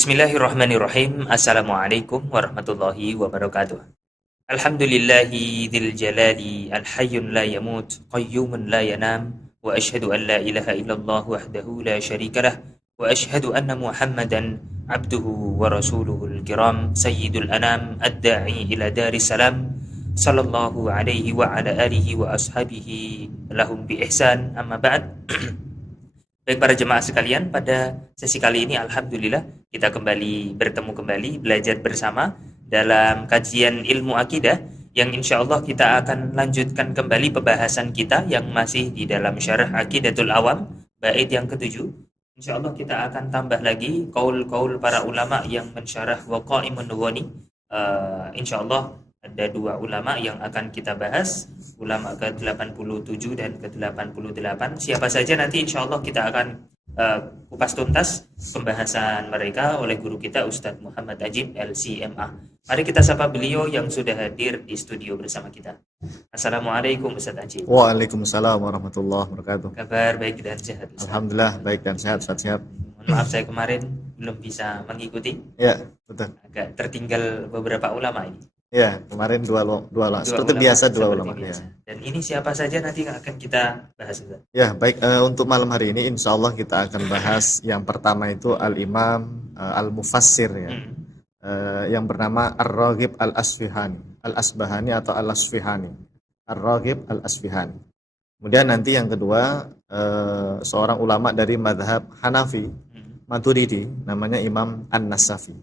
Bismillahirrahmanirrahim. Assalamualaikum warahmatullahi wabarakatuh. Alhamdulillahi dzil jalali al-hayyun la yamut qayyumun la yanam wa asyhadu an la ilaha illallah wahdahu la syarikalah wa asyhadu anna Muhammadan abduhu wa rasuluhul kiram sayyidul anam ad-da'i ila daris salam sallallahu alaihi wa ala alihi wa ashabihi lahum bi ihsan amma ba'd. Baik para jemaah sekalian, pada sesi kali ini alhamdulillah kita bertemu kembali belajar bersama dalam kajian ilmu akidah yang insya Allah kita akan lanjutkan kembali pembahasan kita yang masih di dalam syarah Aqidatul Awam bait yang ketujuh. Insya Allah kita akan tambah lagi kaul-kaul para ulama yang mensyarah Waqaimun Nughani. Insya Allah ada dua ulama yang akan kita bahas, ulama ke-87 dan ke-88. Siapa saja nanti insya Allah kita akan kupas tuntas pembahasan mereka oleh guru kita Ustadz Muhammad Ajib LCMA. Mari kita sapa beliau yang sudah hadir di studio bersama kita. Assalamualaikum Ustadz Ajib. Waalaikumsalam warahmatullahi wabarakatuh. Kabar baik dan sehat Ustadz? Alhamdulillah baik dan sehat, sehat. Mohon maaf saya kemarin belum bisa mengikuti. Ya, betul. Agak tertinggal beberapa ulama ini. Ya, kemarin dua ulama. Seperti biasa dua ulama. Ya. Dan ini siapa saja nanti yang akan kita bahas. Ya, baik. Untuk malam hari ini insya Allah kita akan bahas yang pertama itu Al-Imam Al-Mufassir ya. Yang bernama Ar-Raghib Al-Asbahani atau Al-Asfihani. Ar-Raghib Al-Asfihani. Kemudian nanti yang kedua seorang ulama dari madhab Hanafi Maturidi, namanya Imam An-Nasafi.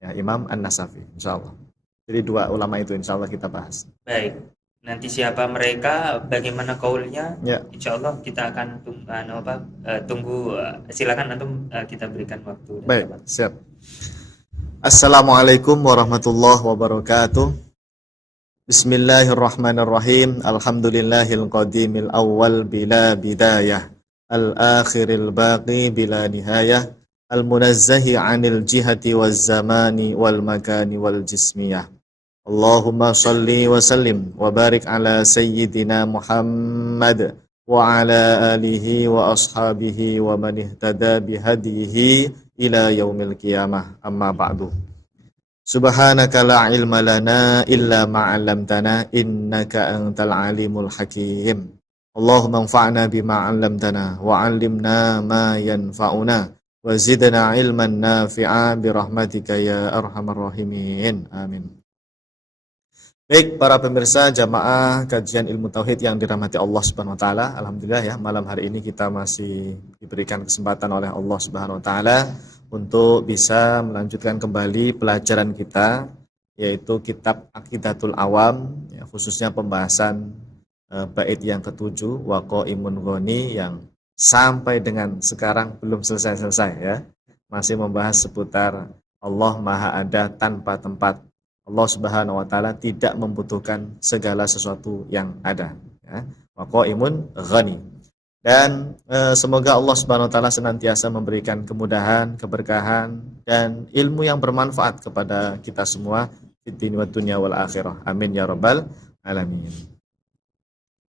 Ya, Imam An-Nasafi insyaallah. Jadi dua ulama itu insya Allah kita bahas. Baik, nanti siapa mereka, bagaimana kaulnya, ya. Insya Allah kita akan tunggu. Silakan antum kita berikan waktu. Baik, siap. Assalamualaikum warahmatullahi wabarakatuh. Bismillahirrahmanirrahim. Alhamdulillahil qadimil awwal bila bidayah, al-akhiril baqi bila nihayah, al-munazzahi 'anil jihati waz zamani wal makani wal jismiyah. Allahumma salli wa sallim wa barik ala sayyidina Muhammad wa ala alihi wa ashabihi wa man ihtada bihadihi ila yaumil qiyamah, amma ba'du. Subhanaka la ilma lana illa ma 'allamtana innaka antal alimul hakim. Allahumma anfa'na bima 'allamtana wa 'allimna ma yanfa'una wa zidna ilman nafi'a birahmatika ya arhamar rahimin. Amin. Baik para pemirsa jamaah kajian ilmu tauhid yang dirahmati Allah Subhanahu wa taala, alhamdulillah ya, malam hari ini kita masih diberikan kesempatan oleh Allah Subhanahu wa taala untuk bisa melanjutkan kembali pelajaran kita, yaitu kitab Aqidatul Awam ya, khususnya pembahasan bait yang ketujuh Waqaimun Nughani yang sampai dengan sekarang belum selesai-selesai ya. Masih membahas seputar Allah Maha Ada tanpa tempat. Allah Subhanahu wa taala tidak membutuhkan segala sesuatu yang ada ya. Waqaimun Ghani. Dan semoga Allah Subhanahu wa taala senantiasa memberikan kemudahan, keberkahan dan ilmu yang bermanfaat kepada kita semua fid dunya wad dunya wal akhirah. Amin ya rabbal alamin.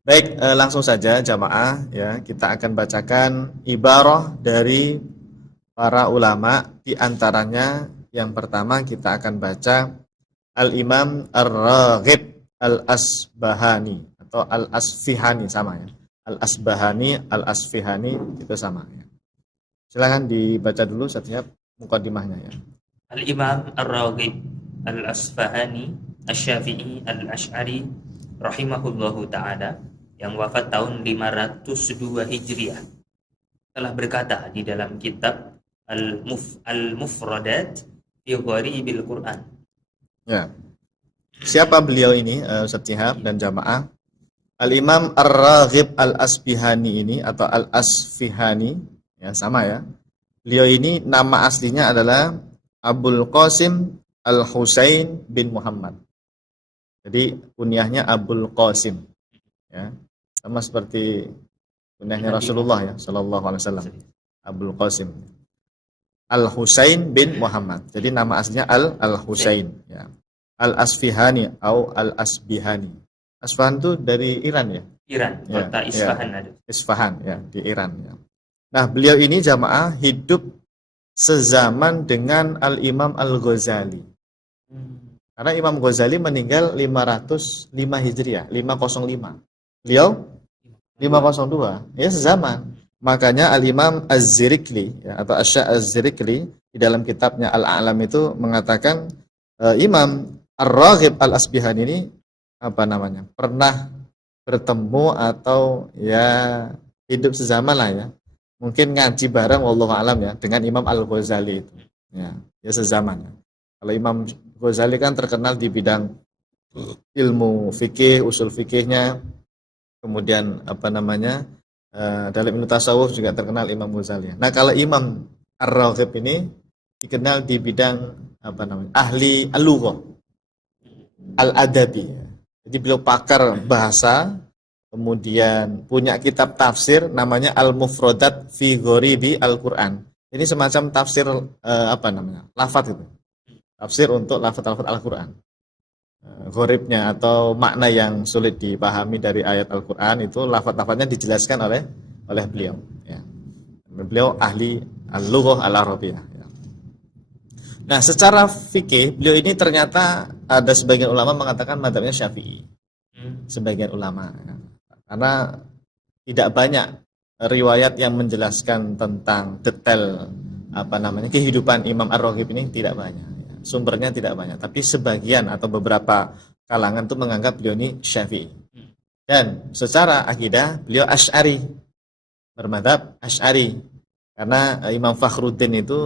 Baik, langsung saja jamaah ya, kita akan bacakan ibarah dari para ulama. Di antaranya yang pertama kita akan baca Al-Imam Ar-Raghib Al-Asbahani atau Al-Asfihani, sama ya. Al-Asbahani, Al-Asfihani itu sama ya. Silakan dibaca dulu setiap mukadimahnya ya. Al-Imam Ar-Raghib Al-Asfahani Asy-Syafi'i Al-Asy'ari rahimahullahu ta'ala yang wafat tahun 502 Hijriah telah berkata di dalam kitab Al-Mufradat fi Gharibil Quran. Ya. Siapa beliau ini Ustaz Syihab dan jamaah? Al-Imam Ar-Raghib Al-Asbihani ini atau Al-Asfihani ya, sama ya. Beliau ini nama aslinya adalah Abul Qasim Al-Husain bin Muhammad. Jadi kunyahnya Abul Qasim ya. Sama seperti kunyahnya Rasulullah ya sallallahu alaihi wasallam. Abul Qasim Al-Husain bin Muhammad. Jadi nama aslinya Al-Husain ya. Al-Asfihani atau Al-Asbihani. Asfahan itu dari Iran ya? Iran, kota Isfahan ada. Isfahan ya, di Iran ya. Nah, beliau ini jamaah hidup sezaman dengan Al-Imam Al-Ghazali. Karena Imam Ghazali meninggal 505 Hijriah, 505. Beliau 502, ya sezaman. Makanya Al-Imam Az-Zirikli ya, atau Asy' Az-Zirikli di dalam kitabnya Al-A'lam itu mengatakan Imam Ar-Raghib Al-Asbihani ini pernah bertemu atau ya hidup sezaman lah ya. Mungkin ngaji bareng wallahu alam ya dengan Imam Al-Ghazali itu. Ya sezaman. Kalau Imam Ghazali kan terkenal di bidang ilmu fikih, usul fikihnya. Kemudian dalam ilmu tasawuf juga terkenal Imam Ghazali. Nah, kalau Imam Ar-Raghib ini dikenal di bidang ahli al-lughah, al-adabi. Jadi beliau pakar bahasa, kemudian punya kitab tafsir namanya Al-Mufradat fi Ghoribi Al-Qur'an. Ini semacam tafsir lafadz itu. Tafsir untuk lafadz-lafadz Al-Qur'an. Ghoribnya atau makna yang sulit dipahami dari ayat Al-Quran itu lafaz-lafaznya dijelaskan oleh beliau ya. Beliau ahli al-lughah al-arabiyah ya. Nah, secara fikih beliau ini ternyata ada sebagian ulama mengatakan mazhabnya Syafi'i. Sebagian ulama ya. Karena tidak banyak riwayat yang menjelaskan tentang detail kehidupan Imam Ar-Raghib ini, tidak banyak. Sumbernya tidak banyak, tapi sebagian atau beberapa kalangan itu menganggap beliau ini Syafi'i. Dan secara akidah beliau Asy'ari, bermadzhab Asy'ari. Karena Imam Fakhruddin itu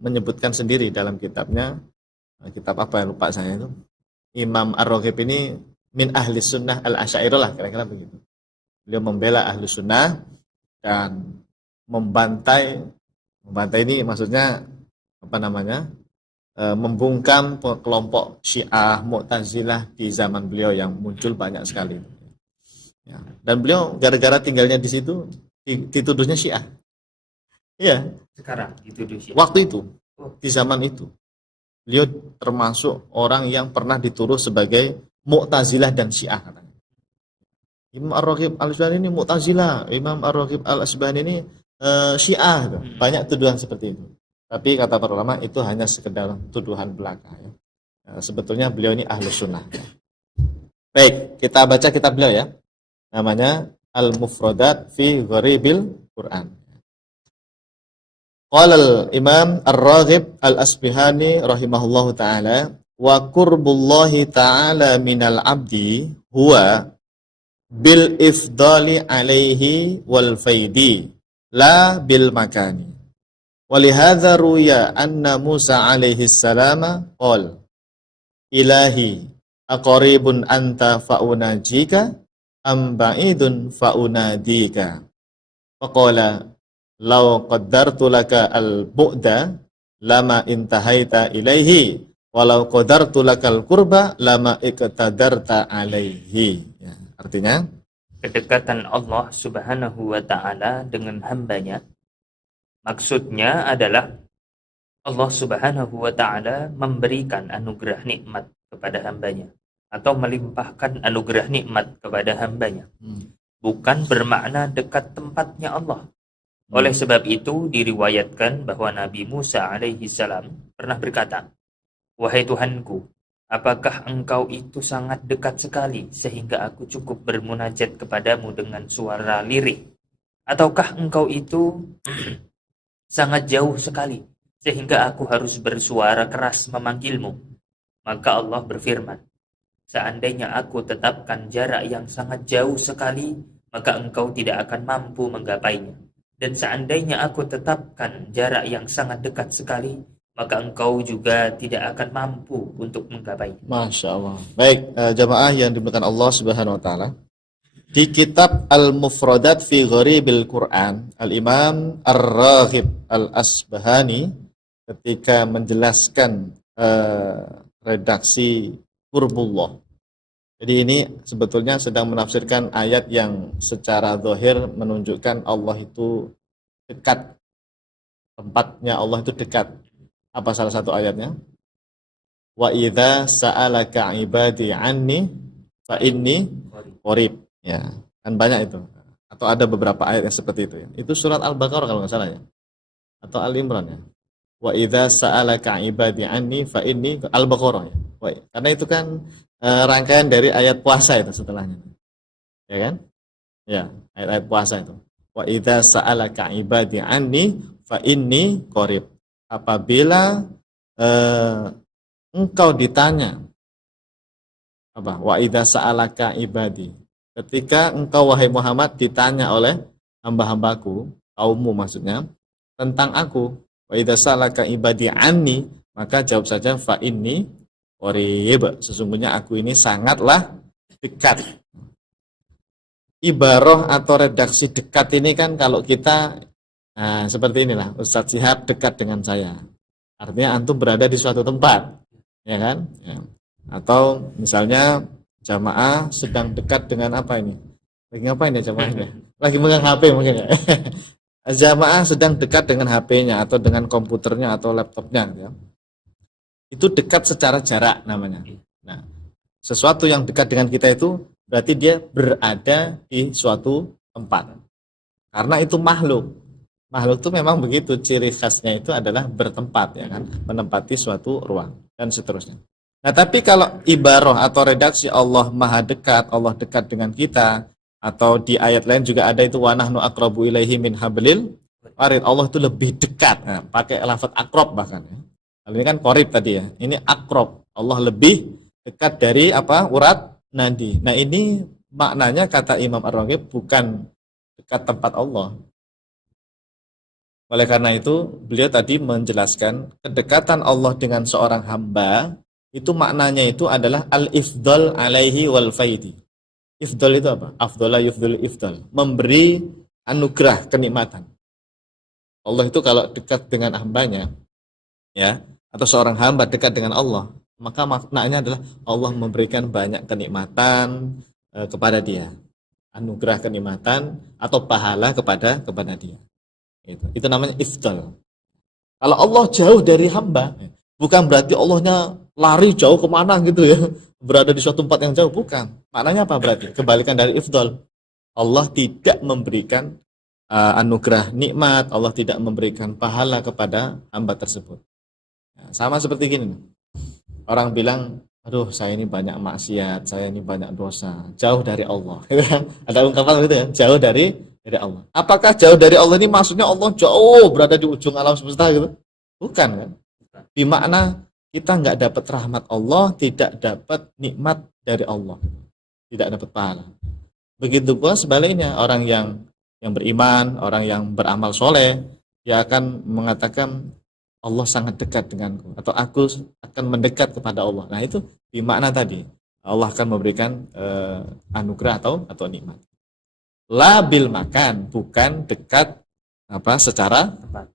menyebutkan sendiri dalam kitabnya, kitab apa ya lupa saya itu, Imam Ar-Raghib ini min ahli sunnah al-Asy'ariyah lah, kira-kira begitu. Beliau membela ahli sunnah dan membantai ini maksudnya membungkam kelompok Syiah, Mu'tazilah di zaman beliau yang muncul banyak sekali. Ya. Dan beliau gara-gara tinggalnya di situ dituduhnya Syiah. Iya. Sekarang dituduh Syiah. Waktu itu, di zaman itu, beliau termasuk orang yang pernah dituduh sebagai Mu'tazilah dan Syiah katanya. Imam Ar-Raghib Al-Asbahani ini Mu'tazilah, Imam Ar-Raghib Al-Asbahani ini Syiah. Banyak tuduhan seperti itu. Tapi kata para ulama itu hanya sekedar tuduhan belaka ya. Sebetulnya beliau ini ahli sunnah. Baik, kita baca kitab beliau ya. Namanya Al-Mufradat fi Ghoribil Quran. Qala al-Imam Ar-Raghib Al-Asbihani rahimahullahu taala wa qurbullahi ta'ala minal abdi huwa bil ifdali alaihi wal faidi la bil makani. Walihadza ruya anna Musa alaihi salam qol ilahi aqaribun anta faunajika am ba'idun faunadika faqala law qaddartu laka al-bu'da lama intahaita ilaihi walau qaddartu lakal qurba lama iqtadarta alaihi ya, artinya kedekatan Allah Subhanahu wa taala dengan hambanya. Maksudnya adalah Allah Subhanahu wa ta'ala memberikan anugerah nikmat kepada hambanya atau melimpahkan anugerah nikmat kepada hambanya. Bukan bermakna dekat tempatnya Allah. Oleh sebab itu diriwayatkan bahwa Nabi Musa alaihi salam pernah berkata, "Wahai Tuhanku, apakah engkau itu sangat dekat sekali sehingga aku cukup bermunajat kepadamu dengan suara lirih? Ataukah engkau itu sangat jauh sekali sehingga aku harus bersuara keras memanggilmu?" Maka Allah berfirman, "Seandainya aku tetapkan jarak yang sangat jauh sekali, maka engkau tidak akan mampu menggapainya. Dan seandainya aku tetapkan jarak yang sangat dekat sekali, maka engkau juga tidak akan mampu untuk menggapainya." Masya Allah. Baik, jamaah yang dimuliakan Allah Subhanahu wa taala. Di kitab Al-Mufradat fi Ghoribil Quran, Al-Imam Ar-Raghib Al-Asbahani ketika menjelaskan redaksi Qurbullah. Jadi ini sebetulnya sedang menafsirkan ayat yang secara zahir menunjukkan Allah itu dekat. Tempatnya Allah itu dekat. Apa salah satu ayatnya? Wa idza sa'alaka 'ibadi 'anni fa inni qarib. Ya, kan banyak itu. Atau ada beberapa ayat yang seperti itu ya. Itu surat Al-Baqarah kalau nggak salah ya. atau Al-Imran ya. Wa idza sa'alaka ibadi anni fa inni Al-Baqarah ya. Karena itu kan rangkaian dari ayat puasa itu setelahnya. Ya kan? Ya, ayat-ayat puasa itu. Wa idza sa'alaka ibadi anni fa inni qarib. Apabila engkau ditanya apa? Wa idza sa'alaka ibadi. Ketika engkau wahai Muhammad ditanya oleh hamba-hambaku, kaummu maksudnya, tentang aku, wa idza sa'alaka ibadi anni, maka jawab saja fa inni qarib. Sesungguhnya aku ini sangatlah dekat. Ibarah atau redaksi dekat ini kan kalau kita seperti inilah, Ustadz Syihab dekat dengan saya. Artinya antum berada di suatu tempat, ya kan? Ya. Atau misalnya jamaah sedang dekat dengan apa ini? Lagi ngapain ya jamaahnya? Lagi megang HP mungkin ya. Jamaah sedang dekat dengan HP-nya atau dengan komputernya atau laptopnya, ya. Itu dekat secara jarak namanya. Nah, sesuatu yang dekat dengan kita itu berarti dia berada di suatu tempat. Karena itu makhluk. Makhluk itu memang begitu, ciri khasnya itu adalah bertempat, ya kan, menempati suatu ruang dan seterusnya. Nah, tapi kalau ibarah atau redaksi Allah maha dekat, Allah dekat dengan kita, atau di ayat lain juga ada itu wa nahnu aqrabu ilaihi min hablil warid, Allah itu lebih dekat. Nah, pakai lafaz aqrab bahkan ya. Kalau ini kan qarib tadi ya. Ini aqrab, Allah lebih dekat dari apa? Urat nadi. Nah, ini maknanya kata Imam Ar-Raghib bukan dekat tempat Allah. Oleh karena itu, beliau tadi menjelaskan kedekatan Allah dengan seorang hamba itu maknanya itu adalah al-ifdal alaihi wal faidi. Ifdal itu apa? Afdala yufdal ifdal. Memberi anugerah, kenikmatan. Allah itu kalau dekat dengan hambanya, ya, atau seorang hamba dekat dengan Allah, maka maknanya adalah Allah memberikan banyak kenikmatan kepada dia. Anugerah kenikmatan atau pahala kepada dia. Itu namanya ifdal. Kalau Allah jauh dari hamba, bukan berarti Allahnya lari jauh kemana gitu ya, berada di suatu tempat yang jauh, bukan. Maknanya apa berarti? Kebalikan dari ifdal. Allah tidak memberikan anugerah nikmat, Allah tidak memberikan pahala kepada hamba tersebut. Nah, sama seperti gini. Orang bilang, aduh saya ini banyak maksiat, saya ini banyak dosa, jauh dari Allah. Ada ungkapan gitu ya, jauh dari Allah. Apakah jauh dari Allah ini maksudnya Allah jauh berada di ujung alam semesta gitu? Bukan kan? Bermakna kita nggak dapat rahmat Allah, tidak dapat nikmat dari Allah, tidak dapat pahala. Begitu pula sebaliknya, orang yang beriman, orang yang beramal soleh, dia akan mengatakan Allah sangat dekat denganku, atau aku akan mendekat kepada Allah. Nah itu bermakna tadi Allah akan memberikan anugerah atau nikmat. Labil makan, bukan dekat apa secara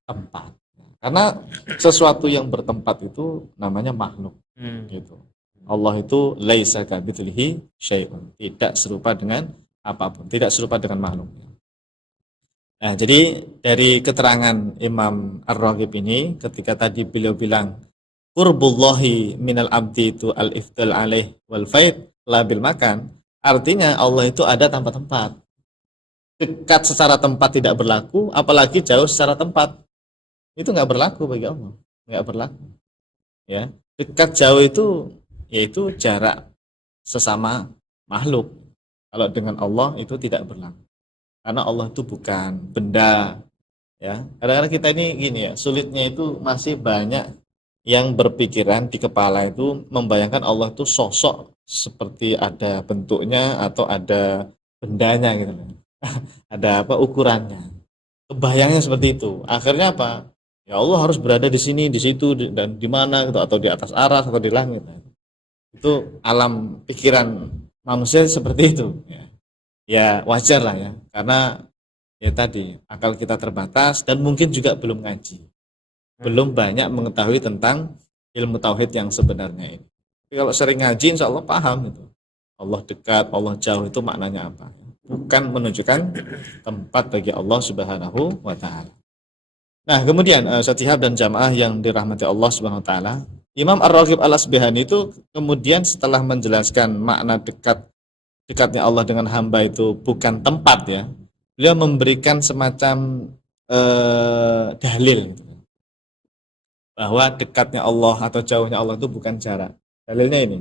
tempat. Karena sesuatu yang bertempat itu namanya makhluk. Gitu. Allah itu laisa kamitslihi syai'un, tidak serupa dengan apapun, tidak serupa dengan makhluk. Nah, jadi dari keterangan Imam Ar-Raghib ini, ketika tadi beliau bilang qurbullahi minal abdi itu al-ifdal alaih wal faid labil makan, artinya Allah itu ada tanpa tempat. Dekat secara tempat tidak berlaku, apalagi jauh secara tempat. Itu nggak berlaku bagi Allah, nggak berlaku. Ya, dekat jauh itu yaitu jarak sesama makhluk. Kalau dengan Allah itu tidak berlaku. Karena Allah itu bukan benda. Ya, kadang-kadang kita ini gini ya, sulitnya itu masih banyak yang berpikiran di kepala itu membayangkan Allah itu sosok seperti ada bentuknya atau ada bendanya gitu. Ada apa ukurannya, kebayangnya seperti itu. Akhirnya apa, ya Allah harus berada di sini, di situ, dan di mana gitu, atau di atas aras atau di langit. Itu alam pikiran manusia seperti itu ya wajar lah ya, karena ya tadi akal kita terbatas dan mungkin juga belum ngaji, belum banyak mengetahui tentang ilmu tauhid yang sebenarnya ini. Tapi kalau sering ngaji insya Allah paham itu Allah dekat, Allah jauh itu maknanya apa, bukan menunjukkan tempat bagi Allah Subhanahu wa taala. Nah, kemudian Syatihab dan jamaah yang dirahmati Allah Subhanahu wa taala, Imam Ar-Raghib Al-Asbahani itu kemudian setelah menjelaskan makna dekatnya Allah dengan hamba itu bukan tempat ya, beliau memberikan semacam dalil gitu, bahwa dekatnya Allah atau jauhnya Allah itu bukan jarak. Dalilnya ini.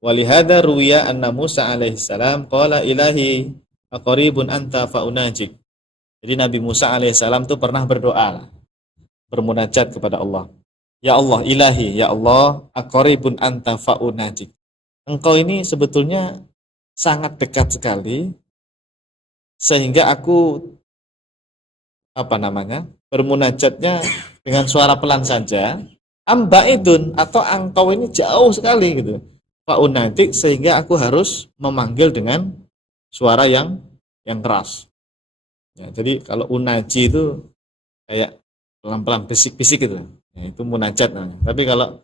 Walihada ruwiya anna Musa alaihi salam qala ilahi aqribun anta faunajik. Jadi Nabi Musa alaihissalam itu pernah berdoa, bermunajat kepada Allah. Ya Allah, ilahi, ya Allah, aqribun anta faunajik. Engkau ini sebetulnya sangat dekat sekali sehingga aku bermunajatnya dengan suara pelan saja. Ambaidun, atau engkau ini jauh sekali gitu. Faunajik, sehingga aku harus memanggil dengan suara yang keras. Ya, jadi kalau unaji itu kayak pelan-pelan bisik-bisik gitu. Ya, itu munajat namanya. Tapi kalau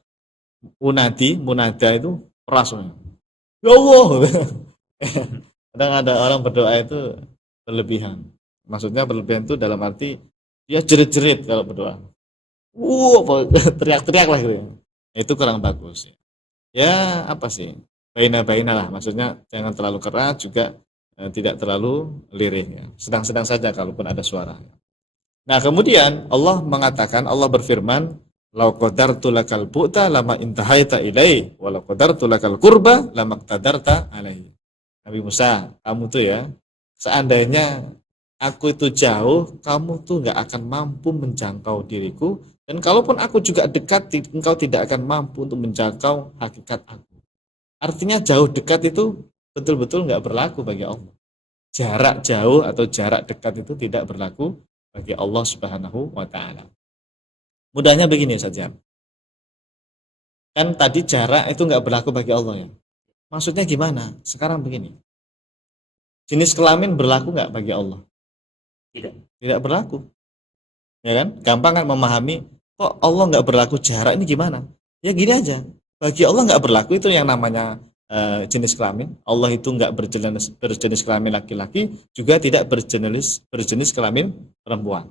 munada itu keras. Ya Allah. Kadang ada orang berdoa itu berlebihan. Maksudnya berlebihan itu dalam arti dia jerit-jerit kalau berdoa. Teriak-teriak lah gitu. Itu kurang bagus. Ya apa sih? Baina-baina lah. Maksudnya jangan terlalu keras juga tidak terlalu lirih ya. Sedang-sedang saja kalaupun ada suara. Nah, kemudian Allah mengatakan, Allah berfirman, "Lau qadartu lakal bu'ta lama intahaita ilai, wa lau qadartu lakal qurba lama qtadarta alaihi." Nabi Musa, kamu tuh ya, seandainya aku itu jauh, kamu tuh nggak akan mampu menjangkau diriku, dan kalaupun aku juga dekat, engkau tidak akan mampu untuk menjangkau hakikat aku. Artinya jauh dekat itu betul-betul nggak berlaku bagi Allah. Jarak jauh atau jarak dekat itu tidak berlaku bagi Allah Subhanahu wa Ta'ala. Mudahnya begini saja. Kan tadi jarak itu nggak berlaku bagi Allah ya. Maksudnya gimana? Sekarang begini. Jenis kelamin berlaku nggak bagi Allah? Tidak berlaku. Ya kan? Gampang kan memahami, kok Allah nggak berlaku jarak ini gimana? Ya gini aja. Bagi Allah nggak berlaku itu yang namanya jenis kelamin. Allah itu nggak berjenis kelamin laki-laki, juga tidak berjenis kelamin perempuan.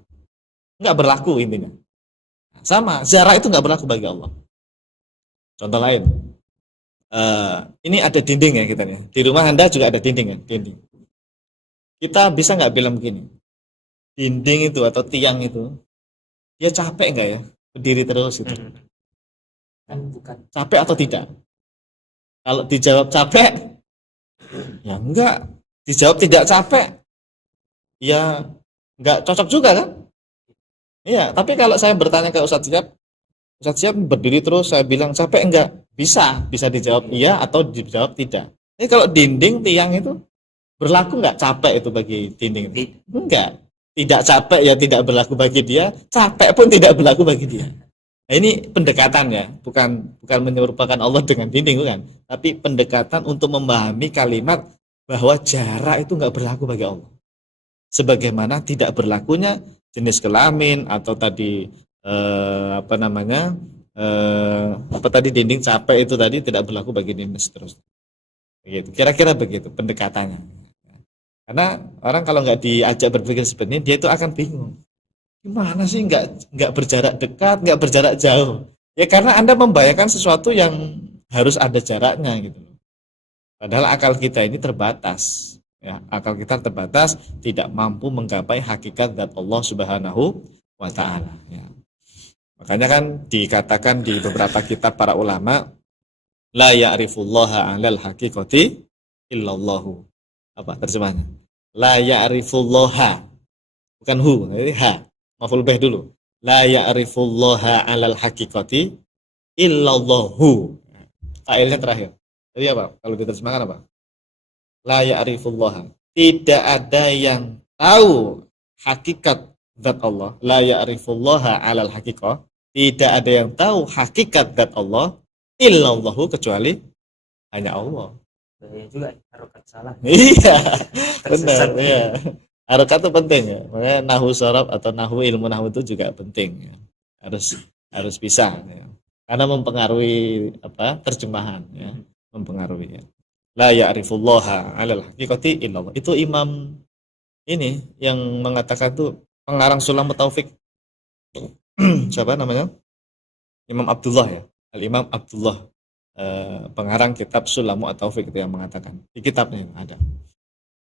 Nggak berlaku intinya. Sama, jarak itu nggak berlaku bagi Allah. Contoh lain, ini ada dinding ya kita nih. Di rumah Anda juga ada dinding ya, dinding. Kita bisa nggak bilang begini, dinding itu atau tiang itu, dia capek nggak ya berdiri terus gitu? Bukan. Capek atau tidak? Kalau dijawab capek, ya enggak. Dijawab tidak capek, ya enggak cocok juga kan? Iya, tapi kalau saya bertanya ke Ustadz Siap berdiri terus, saya bilang capek enggak? Bisa dijawab iya atau dijawab tidak. Ini kalau dinding, tiang itu berlaku enggak capek itu bagi dinding? Enggak. Tidak capek ya tidak berlaku bagi dia, capek pun tidak berlaku bagi dia. Nah, ini pendekatan ya, bukan menyerupakan Allah dengan dinding bukan, tapi pendekatan untuk memahami kalimat bahwa jarak itu nggak berlaku bagi Allah. Sebagaimana tidak berlakunya jenis kelamin atau tadi dinding capek itu tadi tidak berlaku bagi dinding seterusnya. Begitu. Kira-kira begitu pendekatannya. Karena orang kalau nggak diajak berpikir seperti ini, dia itu akan bingung. Gimana sih nggak berjarak dekat, nggak berjarak jauh? Ya karena Anda membayangkan sesuatu yang harus ada jaraknya gitu. Padahal akal kita ini terbatas. Ya, akal kita terbatas, tidak mampu menggapai hakikat zat Allah Subhanahu wa Ta'ala. Ya. Makanya kan dikatakan di beberapa kitab para ulama, la ya'rifullaha 'alal haqiqati illallahu. Apa terjemahnya? La ya'rifullaha, bukan hu, ini ha. Maf'ul bih dulu. La ya'rifullaha 'alal haqiqati illallahu. Fa'ilnya terakhir. Jadi apa? Kalau diterjemahkan apa? La ya'rifullaha. Tidak ada yang tahu hakikat zat Allah. La ya'rifullaha 'alal haqiqah. Tidak ada yang tahu hakikat zat Allah illallahu, kecuali hanya Allah. Ya juga harokat salah. Iya. Benar, iya. Harokat itu penting ya. Makanya nahu sorob atau ilmu nahu itu juga penting ya. Harus bisa ya. Karena mempengaruhi terjemahan ya, mempengaruhi ya. La ya'rifullaha 'alal haqiqati illallah. Itu imam ini yang mengatakan tuh pengarang Sulam Taufik. Siapa namanya? Imam Abdullah ya. Al-Imam Abdullah, pengarang kitab Sulamu At-Taufik itu yang mengatakan. Di kitabnya ada.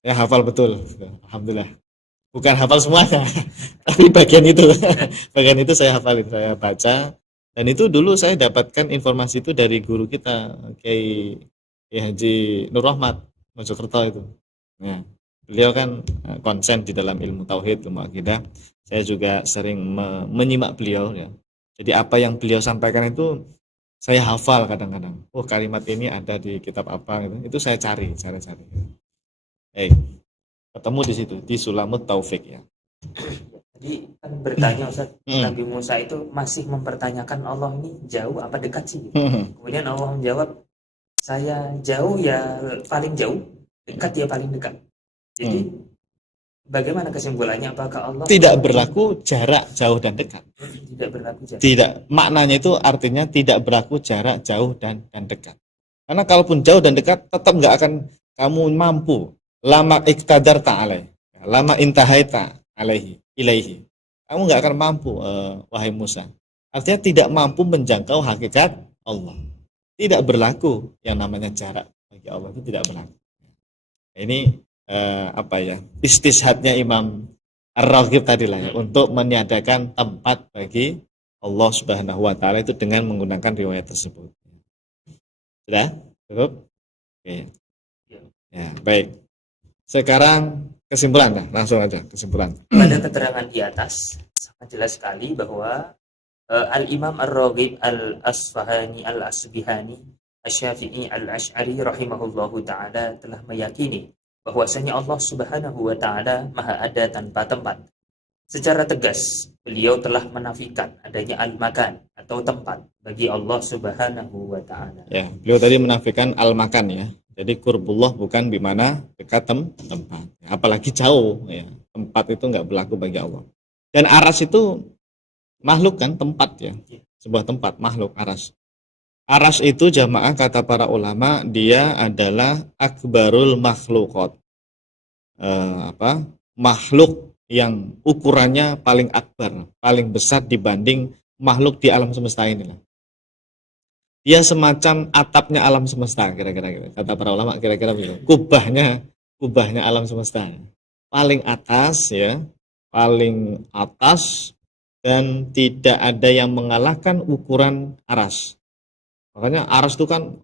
Ya hafal betul. Alhamdulillah. bukan hafal semuanya, tapi bagian itu, bagian itu saya hafal, saya baca, dan itu dulu saya dapatkan informasi itu dari guru kita, Kiai Haji Nur Rahmat Mojokerto itu. Nah, beliau kan konsen di dalam ilmu tauhid, ilmu akidah. Saya juga sering menyimak beliau ya. Jadi apa yang beliau sampaikan itu saya hafal kadang-kadang. Oh, kalimat ini ada di kitab apa gitu. Itu saya cari. Ketemu di situ di Sulamut Taufik ya. Jadi kan bertanya Ustaz, Nabi Musa itu masih mempertanyakan Allah ini jauh apa dekat sih? Kemudian Allah menjawab, saya jauh ya paling jauh, dekat ya paling dekat. Jadi bagaimana kesimpulannya? Apakah Allah tidak berlaku jarak jauh dan dekat? Tidak berlaku jarak. Tidak, maknanya itu artinya tidak berlaku jarak jauh dan dekat. Karena kalaupun jauh dan dekat tetap nggak akan kamu mampu. Lama iktadar ta'alai, lama intahaita alaihi ilaihi. Kamu nggak akan mampu, wahai Musa. Artinya tidak mampu menjangkau hakikat Allah. Tidak berlaku yang namanya jarak bagi Allah, itu tidak berlaku. Ini istishadnya Imam Ar-Raghib tadi lah ya, untuk meniadakan tempat bagi Allah Subhanahu wa taala itu dengan menggunakan riwayat tersebut. Sudah? Cukup? Oke. Ya, baik. Sekarang kesimpulan ya, langsung aja kesimpulan. Pada keterangan di atas sangat jelas sekali bahwa Al-Imam Ar-Raghib Al-Asfahani Al-Asbihani Asy-Syafi'i Al-Asy'ari rahimahullahu taala telah meyakini bahwasanya Allah Subhanahu wa taala Maha ada tanpa tempat. Secara tegas beliau telah menafikan adanya al-makan atau tempat bagi Allah Subhanahu wa taala. Ya, beliau tadi menafikan al-makan ya. Jadi qurbullah bukan bimana dekat tempat, apalagi jauh ya. Tempat itu nggak berlaku bagi Allah. Dan aras itu makhluk kan, tempat ya, sebuah tempat, makhluk aras. Aras itu jamaah kata para ulama dia adalah akbarul makhluqat, makhluk yang ukurannya paling akbar, paling besar dibanding makhluk di alam semesta ini. Dia semacam atapnya alam semesta, kira-kira gitu. Kata para ulama kira-kira begitu. Kubahnya alam semesta. Paling atas ya, paling atas, dan tidak ada yang mengalahkan ukuran aras. Makanya aras itu kan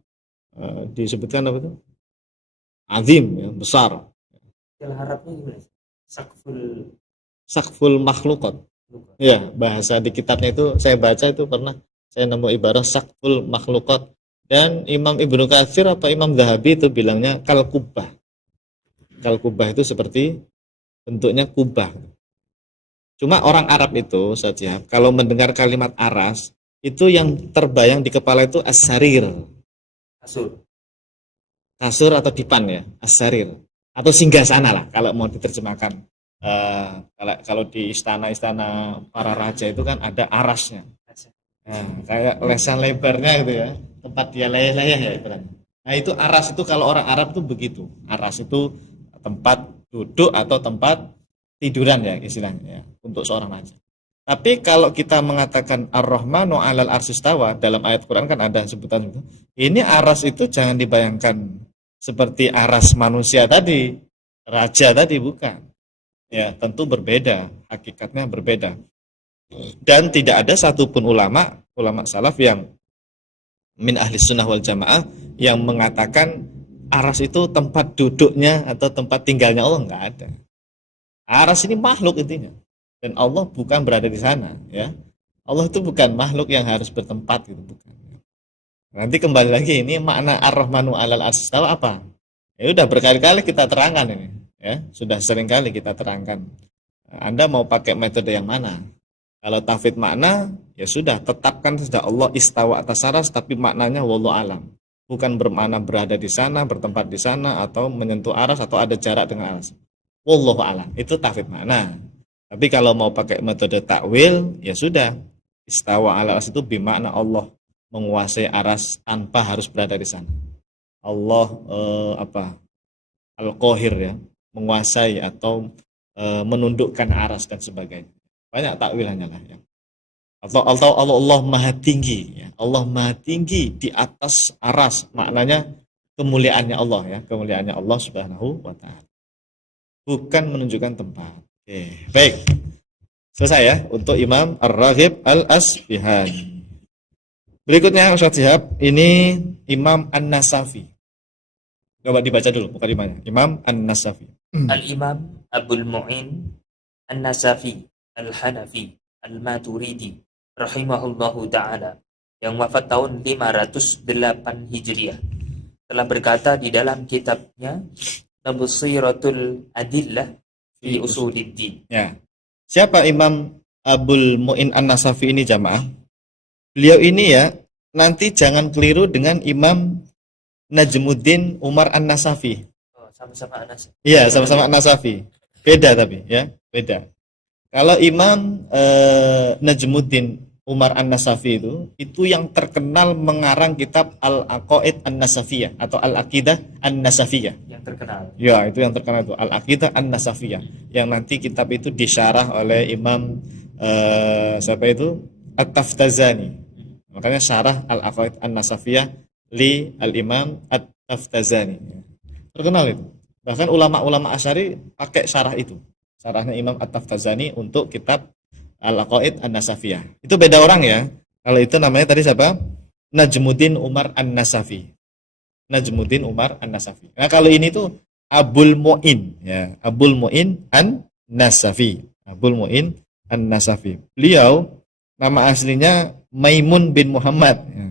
disebutkan apa itu? Azim ya, besar. Istilah Arabnya gimana? Sakful makhluqat. Ya, bahasa di kitabnya itu saya baca itu pernah saya nemu ibarat sakful makhluqat, dan Imam Ibnu Katsir atau Imam Zahabi itu bilangnya kal kubah. Kal kubah itu seperti bentuknya kubah. Cuma orang Arab itu saja kalau mendengar kalimat aras itu yang terbayang di kepala itu as-sarir. Kasur atau dipan ya, as-sarir atau singgasana lah kalau mau diterjemahkan. Kalau di istana-istana para raja itu kan ada arasnya. Nah, kayak lesan lebarnya gitu ya, tempat dia layah-layah ya ibaratnya. Nah itu aras itu kalau orang Arab itu begitu. Aras itu tempat duduk atau tempat tiduran ya istilahnya ya, untuk seorang raja. Tapi kalau kita mengatakan Ar-Rahmanu 'alal arsistawa, dalam ayat Quran kan ada sebutan itu. Ini aras itu jangan dibayangkan seperti aras manusia tadi, raja tadi, bukan. Ya tentu berbeda, hakikatnya berbeda. Dan tidak ada satupun ulama salaf yang min ahli sunnah wal jamaah yang mengatakan aras itu tempat duduknya atau tempat tinggalnya Allah, nggak ada. Aras ini makhluk intinya, dan Allah bukan berada di sana ya. Allah itu bukan makhluk yang harus bertempat gitu, bukan. Nanti kembali lagi, ini makna Ar-Rahmanu 'alal arsy istawa apa? Ya udah berkali-kali kita terangkan ini ya, sudah sering kali kita terangkan. Anda mau pakai metode yang mana? Kalau tafwid makna, ya sudah, tetapkan sudah Allah istawa atas aras, tapi maknanya wallahu alam. Bukan bermakna berada di sana, bertempat di sana, atau menyentuh aras, atau ada jarak dengan aras. Wallahu alam, itu tafwid makna. Tapi kalau mau pakai metode takwil, ya sudah, istawa ala aras itu bermakna Allah menguasai aras tanpa harus berada di sana. Allah Al-Qahir ya, menguasai atau menundukkan aras dan sebagainya. Banyak takwilannya lah ya. Atau Allah maha tinggi ya. Allah maha tinggi di atas aras, maknanya kemuliaannya Allah ya, kemuliaannya Allah Subhanahu wa taala. Bukan menunjukkan tempat Oke, baik. Selesai ya untuk Imam Ar-Raghib Al-Asbihani. Berikutnya Ustaz Syihab, ini Imam An-Nasafi. Coba dibaca dulu mukadimahnya. Imam An-Nasafi. Al-Imam Abul Mu'in An-Nasafi Al-Hanafi Al-Maturidi rahimahullahu ta'ala, yang wafat tahun 508 Hijriah, telah berkata di dalam kitabnya Tabsiratul Adillah fi Usuluddin. Ya. Siapa Imam Abul Mu'in An-Nasafi ini jamaah? Beliau ini ya, nanti jangan keliru dengan Imam Najmuddin Umar An-Nasafi. Oh, sama-sama An-Nasafi. Iya, sama-sama An-Nasafi. Beda tapi ya, beda. Kalau Imam Najmuddin Umar An-Nasafi itu yang terkenal mengarang kitab Al-Aqaid An-Nasafiyah atau Al-Aqidah An-Nasafiyah. Yang terkenal. Ya, itu yang terkenal itu Al-Aqidah An-Nasafiyah. Yang nanti kitab itu disyarah oleh Imam siapa itu? At-Taftazani. Makanya syarah Al-Aqaid An-Nasafiyah li Al-Imam At-Taftazani. Terkenal itu. Bahkan ulama-ulama Asy'ari pakai syarah itu. Syarahnya Imam At-Taftazani untuk kitab Al-Aqaid An-Nasafiyah. Itu beda orang ya. Kalau itu namanya tadi siapa? Najmuddin Umar An-Nasafi. Najmuddin Umar An-Nasafi. Nah, kalau ini tuh Abul Mu'in ya. Abul Mu'in An-Nasafi. Abul Mu'in An-Nasafi. Beliau nama aslinya Maimun bin Muhammad. Ya.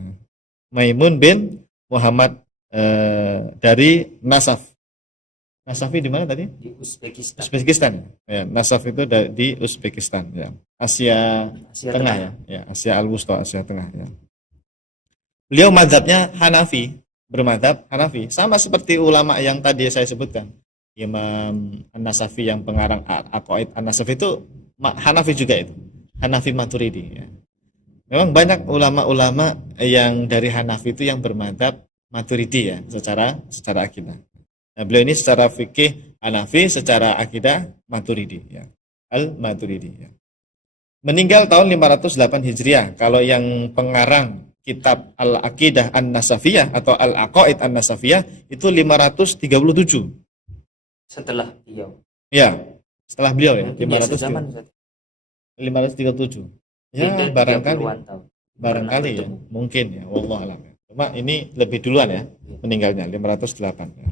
Maimun bin Muhammad dari Nasaf. Nasafi di mana tadi? Di Uzbekistan. Uzbekistan. Ya, Nasaf itu di Uzbekistan. Ya. Asia Tengah ya. Ya, Asia Al-Wusta, Asia Tengah. Ya. Beliau mazhabnya Hanafi, bermadzhab Hanafi, sama seperti ulama yang tadi saya sebutkan. Imam An-Nasafi yang pengarang Aqaid An-Nasafi itu Hanafi juga itu. Hanafi Maturidi. Ya. Memang banyak ulama-ulama yang dari Hanafi itu yang bermadzhab Maturidi ya, secara akidah. Nah, beliau ini secara fikih Hanafi, secara akidah Maturidi ya. Al-Maturidi ya. Meninggal tahun 508 Hijriah. Kalau yang pengarang kitab Al-Aqidah An-Nasafiyah atau Al-Aqaid An-Nasafiyah itu 537. Setelah beliau. Ya, setelah beliau ya. 537. Ya, barangkali ya, mungkin ya, wallahu a'lam. Cuma ini lebih duluan ya meninggalnya 508 ya.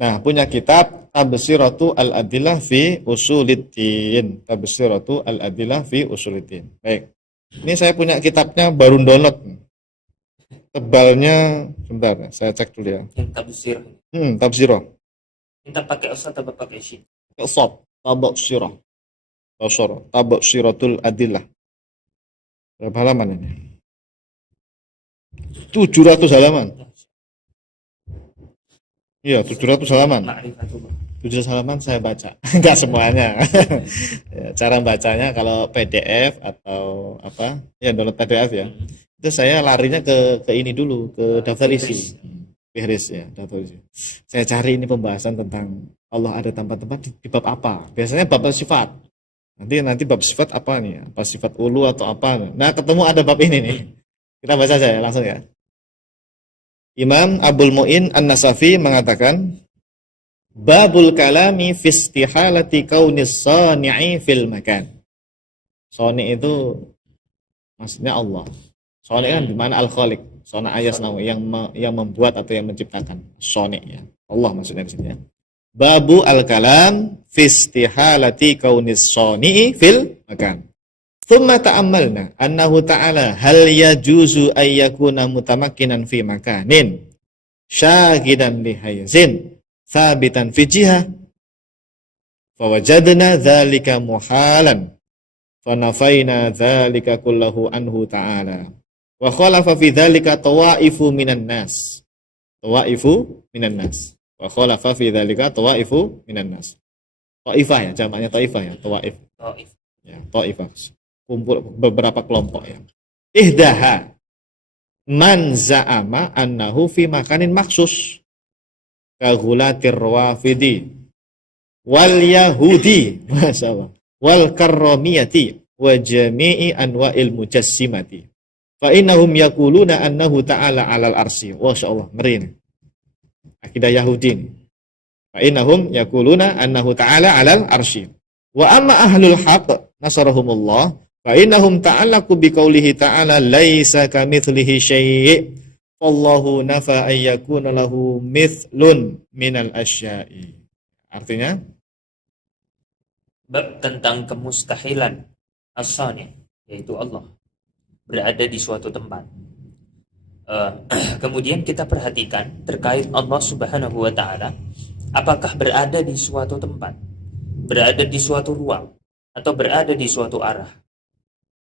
Nah, punya kitab Tabsiratu Al-Adillah fi Usuluddin. Tabsiratu Al-Adillah fi Usuluddin. Baik. Ini saya punya kitabnya baru download. Tebalnya sebentar, saya cek dulu ya. Yang Tabsir. Tabsirah. Kita pakai ustaz atau pakai sheet? Ustaz, Tabsirah. Tabsiratul Adillah. Berapa halaman ini? 700 halaman. Iya, 700 halaman. 700 halaman saya baca. Enggak semuanya. Cara bacanya kalau PDF atau apa? Ya, download PDF ya. Itu saya larinya ke ini dulu, ke daftar isi. Fihris ya, daftar isi. Saya cari ini pembahasan tentang Allah ada tempat-tempat di bab apa? Biasanya bab sifat. Nanti bab sifat apa nih? Apa sifat ulu atau apa? Nah, ketemu ada bab ini nih. Kita baca saja langsung ya. Imam Abul Mu'in An-Nasafi mengatakan, Babul kalami fi istihalati kaunis sani'i fil makan. Sani itu maksudnya Allah. Sani kan di mana al-khaliq, sona ayas nawi yang membuat atau yang menciptakan. Sani ya. Allah maksudnya di sini ya. Babu al-kalam fi istihalati kaunis sani'i fil makan. Thumma ta'ammalna annahu ta'ala hal yajuzu ayyakuna mutamakkinan fi makanin syahidan li hayzin thabitan fi jihah fawajadna dzalika muhalan fanafayna dzalika kullahu anhu ta'ala wa khalafa fi dzalika tawaifu minan nas wa khalafa fi dzalika tawaifu minan nas. Taifah ya, jamaknya taifah ya, tawaif. Ya, taifah. Kumpul beberapa kelompok ya. Ihdaha man za'ama annahu fi makanin maksus kaghulatir rawafidi wal yahudi masyaallah wal karramiyati wa jami'i anwa'il mujassimati fa innahum yaquluna annahu ta'ala 'alal arsy. Masyaallah, ngeri nih. Akidah Yahudi ini. Fa innahum yaquluna annahu ta'ala 'alal arsy. Wa amma ahlul haqq nasarahumullah fa innahum ta'allaqu biqaulihi ta'ala laisa kamitslihi syai'. Wallahu nafa ay yakuna lahu mithlun minal asya'i. Artinya Bab tentang kemustahilan as-sani, yaitu Allah berada di suatu tempat. Kemudian kita perhatikan terkait Allah Subhanahu wa taala, apakah berada di suatu tempat, berada di suatu ruang, atau berada di suatu arah.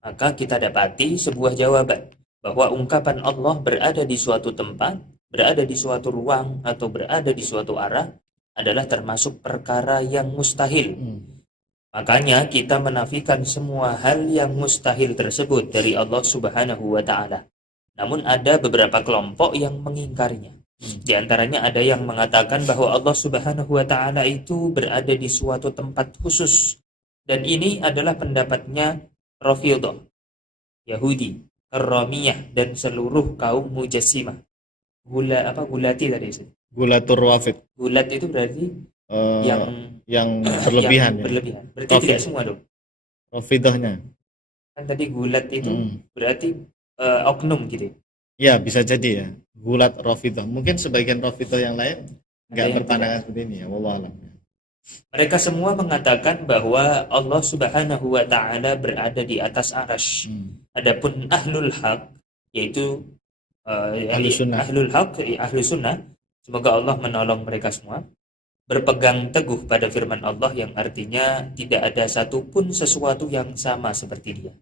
Maka kita dapati sebuah jawaban bahwa ungkapan Allah berada di suatu tempat, berada di suatu ruang, atau berada di suatu arah adalah termasuk perkara yang mustahil. Makanya kita menafikan semua hal yang mustahil tersebut dari Allah Subhanahu wa taala. Namun ada beberapa kelompok yang mengingkarinya. Di antaranya ada yang mengatakan bahwa Allah Subhanahu wa taala itu berada di suatu tempat khusus. Dan ini adalah pendapatnya Rafidhah, Yahudi, Karramiyah, dan seluruh kaum Mujassimah. Gulati tadi sih. Gulatur Rafid. Gulat itu berarti yang berlebihan. Yang berlebihan. Berarti tidak semua dong. Rafidahnya. Kan tadi gulat itu berarti oknum gitu. Ya, bisa jadi ya. Gulat Rafidah. Mungkin sebagian Rafidah yang lain enggak berpandangan seperti ini ya. Wallahu a'lam. Mereka semua mengatakan bahwa Allah Subhanahu wa taala berada di atas arsy. Adapun ahlul haq, yaitu ahlul haq, ahlus sunnah, semoga Allah menolong mereka semua, berpegang teguh pada firman Allah yang artinya tidak ada satupun sesuatu yang sama seperti dia.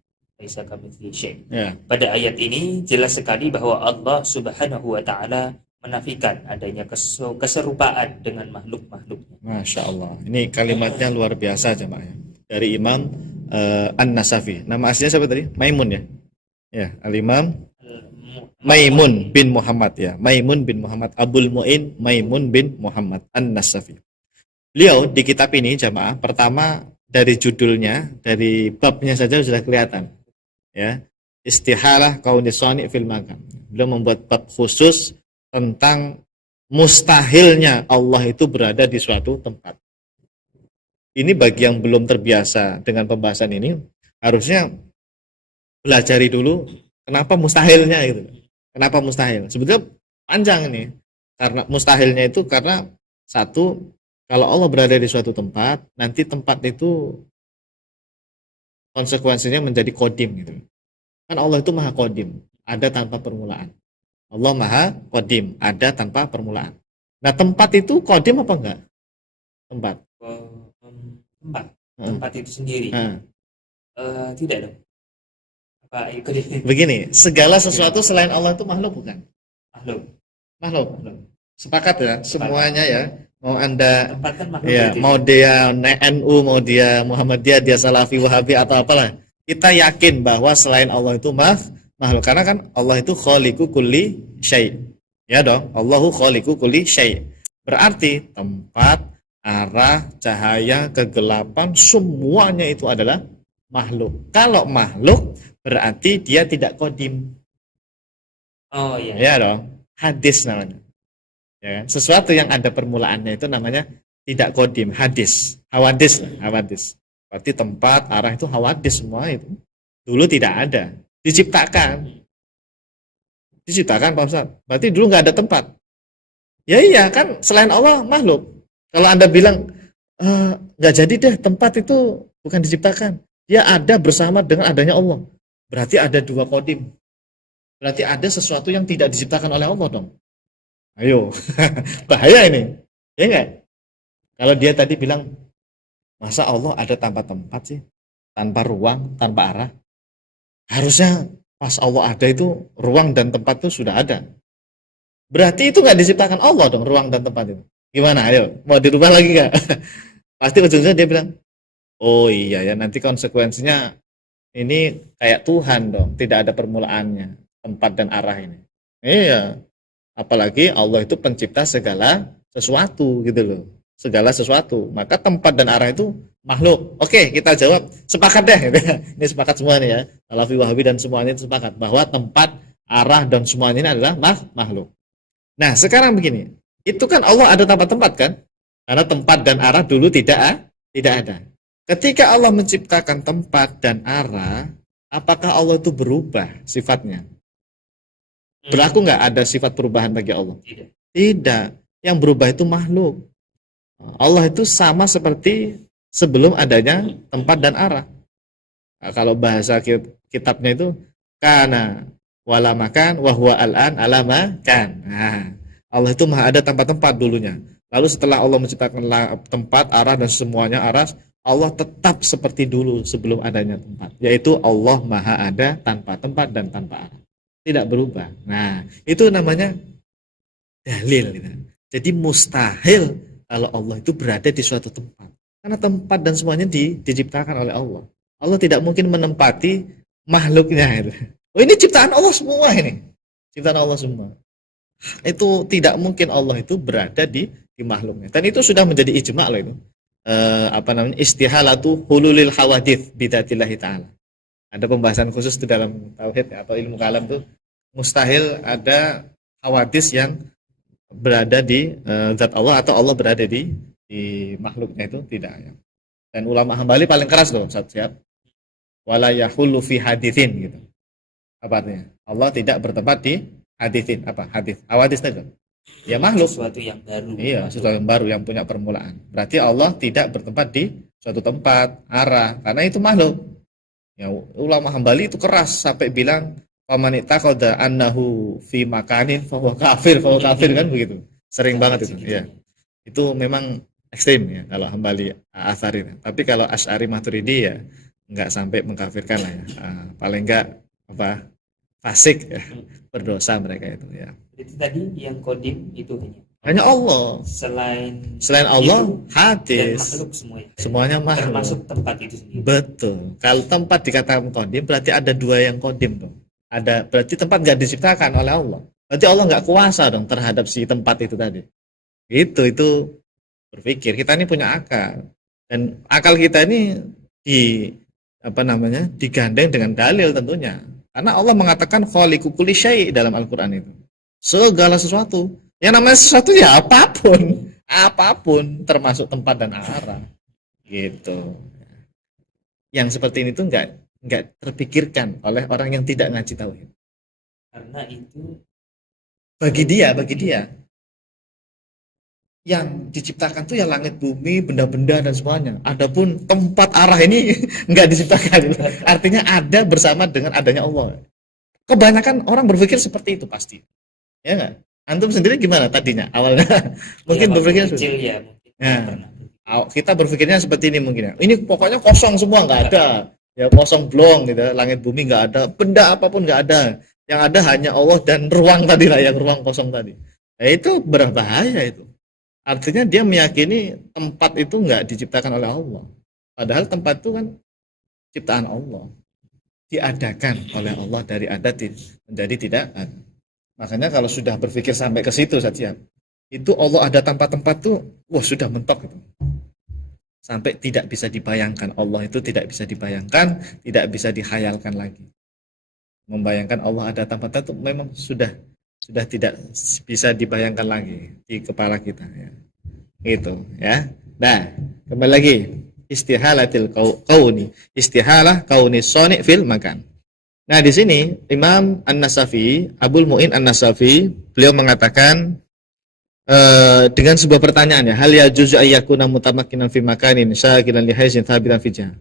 Laisa kamitslihi syai'. Pada ayat ini jelas sekali bahwa Allah Subhanahu wa taala menafikan adanya keserupaan dengan makhluk-makhluknya. Masya Allah. Ini kalimatnya luar biasa jemaah ya. Dari Imam An-Nasafi. Nama aslinya siapa tadi? Maimun ya. Ya, Al-Imam Maimun bin Muhammad ya. Maimun bin Muhammad Abul Mu'in Maimun bin Muhammad An-Nasafi. Beliau di kitab ini jemaah, pertama dari judulnya, dari babnya saja sudah kelihatan. Ya. Istihalah kaunis shani' fil makan. Beliau membuat bab khusus tentang mustahilnya Allah itu berada di suatu tempat. Ini bagi yang belum terbiasa dengan pembahasan ini, harusnya belajari dulu kenapa mustahilnya itu. Kenapa mustahil? Sebetulnya panjang ini. Karena mustahilnya itu karena satu, kalau Allah berada di suatu tempat, nanti tempat itu konsekuensinya menjadi kodim gitu. Kan Allah itu maha kodim, ada tanpa permulaan. Allah maha kodim, ada tanpa permulaan. Nah tempat itu kodim apa enggak? Tempat. Tempat itu sendiri. Tidak dong. Begini, segala sesuatu selain Allah itu makhluk bukan? Makhluk. Sepakat ya, semuanya ya. Mau Anda ya, mau dia NU, mau dia Muhammadiyah, dia Salafi, Wahabi atau apalah. Kita yakin bahwa selain Allah itu makhluk, karena kan Allah itu khaliqu kulli syai'. Ya dong, Allahu khaliqu kulli syai'. Berarti tempat, arah, cahaya, kegelapan, semuanya itu adalah makhluk. Kalau makhluk berarti dia tidak kodim. Oh iya. Ya dong, hadis namanya. Ya, sesuatu yang ada permulaannya itu namanya tidak kodim, hadis, hawadis. Berarti tempat, arah itu hawadis semua itu. Dulu tidak ada, diciptakan Pak Ustaz. Berarti dulu nggak ada tempat. Ya iya kan, selain Allah makhluk. Kalau Anda bilang nggak jadi deh, tempat itu bukan diciptakan, dia ada bersama dengan adanya Allah. Berarti ada dua kodim. Berarti ada sesuatu yang tidak diciptakan oleh Allah dong. Ayo, bahaya ini. Ya enggak? Kalau dia tadi bilang, masa Allah ada tanpa tempat sih? Tanpa ruang, tanpa arah? Harusnya pas Allah ada itu, ruang dan tempat itu sudah ada. Berarti itu nggak diciptakan Allah dong, ruang dan tempat itu. Gimana? Ayo, mau dirubah lagi nggak? Pasti ujungnya dia bilang, oh iya ya, nanti konsekuensinya ini kayak Tuhan dong, tidak ada permulaannya, tempat dan arah ini. Iya. Apalagi Allah itu pencipta segala sesuatu gitu loh. Segala sesuatu. Maka tempat dan arah itu makhluk. Oke, kita jawab. Sepakat deh. Ini sepakat semua nih ya. Salafi, Wahabi dan semuanya itu sepakat. Bahwa tempat, arah dan semuanya ini adalah makhluk. Nah sekarang begini. Itu kan Allah ada tempat-tempat kan. Karena tempat dan arah dulu tidak ada. Ketika Allah menciptakan tempat dan arah, apakah Allah itu berubah sifatnya? Berlaku nggak ada sifat perubahan bagi Allah? Tidak. Tidak. Yang berubah itu makhluk. Allah itu sama seperti sebelum adanya tempat dan arah. Nah, kalau bahasa kitabnya itu kana wala makan wa huwa al-an ala makan. Nah, Allah itu maha ada tempat-tempat dulunya. Lalu setelah Allah menciptakan tempat, arah dan semuanya arah, Allah tetap seperti dulu sebelum adanya tempat. Yaitu Allah maha ada tanpa tempat dan tanpa arah. Tidak berubah. Nah, itu namanya dalil. Jadi mustahil kalau Allah itu berada di suatu tempat. Karena tempat dan semuanya diciptakan oleh Allah. Allah tidak mungkin menempati makhluknya. Oh, ini ciptaan Allah semua ini. Ciptaan Allah semua. Itu tidak mungkin Allah itu berada di makhluknya. Dan itu sudah menjadi ijma' loh itu. Istihalatu hululil hawadith bidatillahi ta'ala. Ada pembahasan khusus di dalam tauhid atau ilmu kalam itu mustahil ada hawadis yang berada di zat Allah atau Allah berada di makhluknya, itu tidak ya. Dan ulama Hambali paling keras loh, siap. Wala yahullu fi hadithin gitu. Apa artinya? Allah tidak bertempat di hadithin. Apa? Hadits. Hawadis itu ya makhluk. Sesuatu yang baru. Iya, sesuatu yang baru yang punya permulaan. Berarti Allah tidak bertempat di suatu tempat, arah, karena itu makhluk. Ya, ulama Hambali itu keras sampai bilang faman ittaqada annahu fi makanin fa huwa kafir kan begitu. Sering banget itu. Ya. Itu memang ekstrim ya kalau Hambali Atsari. Tapi kalau Asy'ari Maturidi ya enggak sampai mengkafirkan lah ya. Paling enggak fasik ya. Berdosa mereka itu ya. Itu tadi yang kodim itu hanya Allah. Selain Allah hadis. Makhluk semuanya. Semuanya makhluk. Termasuk tempat itu sendiri. Betul. Kalau tempat dikatakan kodim berarti ada dua yang kodim tuh. Berarti tempat nggak diciptakan oleh Allah. Berarti Allah nggak kuasa dong terhadap si tempat itu tadi. Itu berpikir. Kita ini punya akal. Dan akal kita ini digandeng dengan dalil tentunya. Karena Allah mengatakan khaliqu kulli syai' dalam Al-Qur'an itu. Segala sesuatu. Yang namanya sesuatu ya apapun termasuk tempat dan arah. Gitu. Yang seperti ini tuh enggak terpikirkan oleh orang yang tidak ngaji tauhid. Karena itu bagi dia yang diciptakan tuh ya langit bumi, benda-benda dan semuanya. Adapun tempat arah ini enggak diciptakan. Artinya ada bersama dengan adanya Allah. Kebanyakan orang berpikir seperti itu pasti. Ya enggak? Antum sendiri gimana tadinya awalnya? Mungkin ya, berpikir kecil ya mungkin. Nah, kita berpikirnya seperti ini mungkin ya. Ini pokoknya kosong semua, enggak ada. Ya kosong blong gitu, langit bumi nggak ada, benda apapun nggak ada, yang ada hanya Allah dan ruang tadi lah, yang ruang kosong tadi. Nah, itu berbahaya itu. Artinya dia meyakini tempat itu nggak diciptakan oleh Allah, padahal tempat itu kan ciptaan Allah, diadakan oleh Allah dari ada menjadi tidak ada. Makanya kalau sudah berpikir sampai ke situ saja, itu Allah ada tanpa tempat tuh, wah sudah mentok itu. Sampai tidak bisa dibayangkan, Allah itu tidak bisa dibayangkan, tidak bisa dihayalkan lagi. Membayangkan Allah ada tanpa tempat itu memang sudah tidak bisa dibayangkan lagi di kepala kita ya. Itu ya. Nah, kembali lagi istihalatil kauni, istihalah kauni soni fil makan. Nah, di sini Imam An-Nasafi, Abul Mu'in An-Nasafi, beliau mengatakan dengan sebuah pertanyaan ya, hal yajuzu ayyakuna mutamakkinan fi makanin syakilan li haizin thabitan fi jah.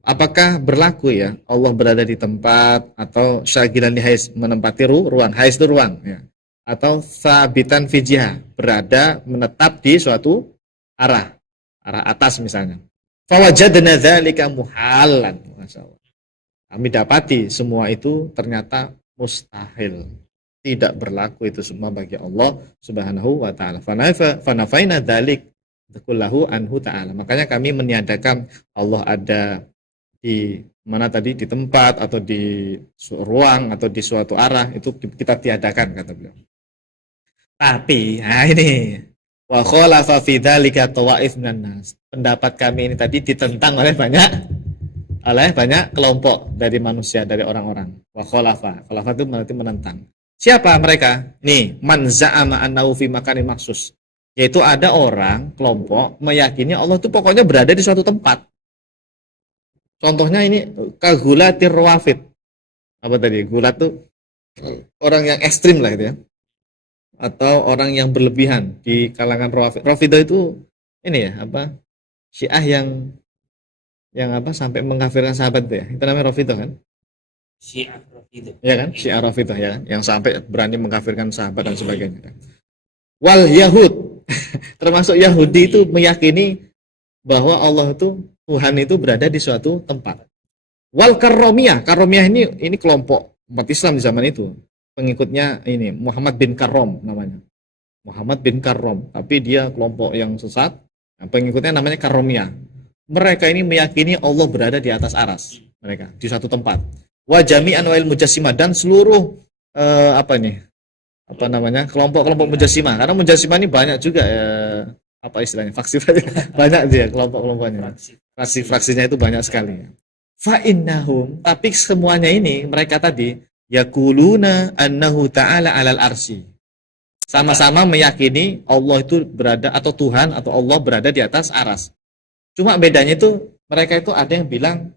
Apakah berlaku ya Allah berada di tempat atau syakilan li haiz, menempati ruang, haiz itu ruang ya, atau thabitan fi jah, berada menetap di suatu arah atas misalnya. Fa wajadna dzalika muhallan, masyaallah. Kami dapati semua itu ternyata mustahil. Tidak berlaku itu semua bagi Allah Subhanahu wa taala. Fanafaina dzalik kullahu anhu ta'ala. Makanya kami meniadakan Allah ada di mana tadi, di tempat atau di ruang atau di suatu arah, itu kita tiadakan kata beliau. Tapi nah ini wa khalafa fi dzalika tawaif minan nas. Pendapat kami ini tadi ditentang oleh banyak kelompok dari manusia, dari orang-orang. Wa khalafa itu berarti menentang. Siapa mereka? Nih, man za'ama annahu fi makanin maksus. Yaitu ada orang, kelompok meyakini Allah itu pokoknya berada di suatu tempat. Contohnya ini kagulatir rawafid. Apa tadi? Gulat tuh orang yang ekstrim lah itu ya. Atau orang yang berlebihan di kalangan rawafid. Rafidah itu ini ya, apa? Syiah yang apa sampai mengkafirkan sahabat itu ya. Itu namanya Rafidah kan? Syiah Rafidah. Ya kan? Syiah Rafidah ya kan? Yang sampai berani mengkafirkan sahabat dan sebagainya. Wal Yahud. Termasuk Yahudi itu meyakini bahwa Allah itu Tuhan itu berada di suatu tempat. Wal Karomiyah, Karomiyah ini kelompok umat Islam di zaman itu. Pengikutnya ini Muhammad bin Karrom namanya. Muhammad bin Karrom, tapi dia kelompok yang sesat. Nah, pengikutnya namanya Karomiyah. Mereka ini meyakini Allah berada di atas aras mereka di satu tempat. Wa jami'an wal mujassimah dan seluruh apa nih? Apa namanya? Kelompok-kelompok mujassimah. Karena mujassimah ini banyak juga apa istilahnya? Faksi banyak dia kelompok-kelompoknya. Fraksi-fraksinya itu banyak sekali. Fa innahum, tapi semuanya ini mereka tadi yaquluna annahu ta'ala 'alal arsy. Sama-sama meyakini Allah itu berada atau Tuhan atau Allah berada di atas aras. Cuma bedanya itu mereka itu ada yang bilang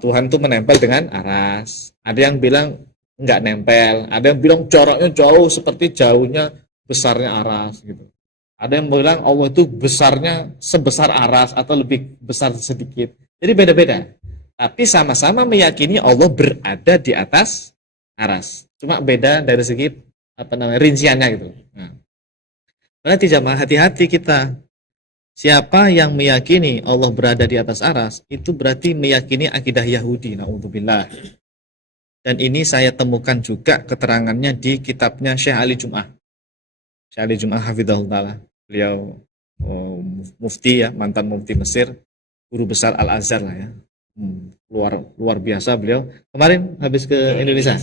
Tuhan itu menempel dengan aras. Ada yang bilang enggak nempel, ada yang bilang jaraknya jauh seperti jauhnya besarnya aras gitu. Ada yang bilang Allah itu besarnya sebesar aras atau lebih besar sedikit. Jadi beda-beda. Tapi sama-sama meyakini Allah berada di atas aras. Cuma beda dari segi apa namanya rinciannya gitu. Nah, berarti jamaah hati-hati kita. Siapa yang meyakini Allah berada di atas aras, itu berarti meyakini akidah Yahudi. Na'udzubillah. Dan ini saya temukan juga keterangannya di kitabnya Syekh Ali Jum'ah. Syekh Ali Jum'ah hafizahullah. Beliau mufti ya, mantan mufti Mesir, guru besar Al-Azhar lah ya. Luar biasa beliau. Kemarin habis ke Indonesia.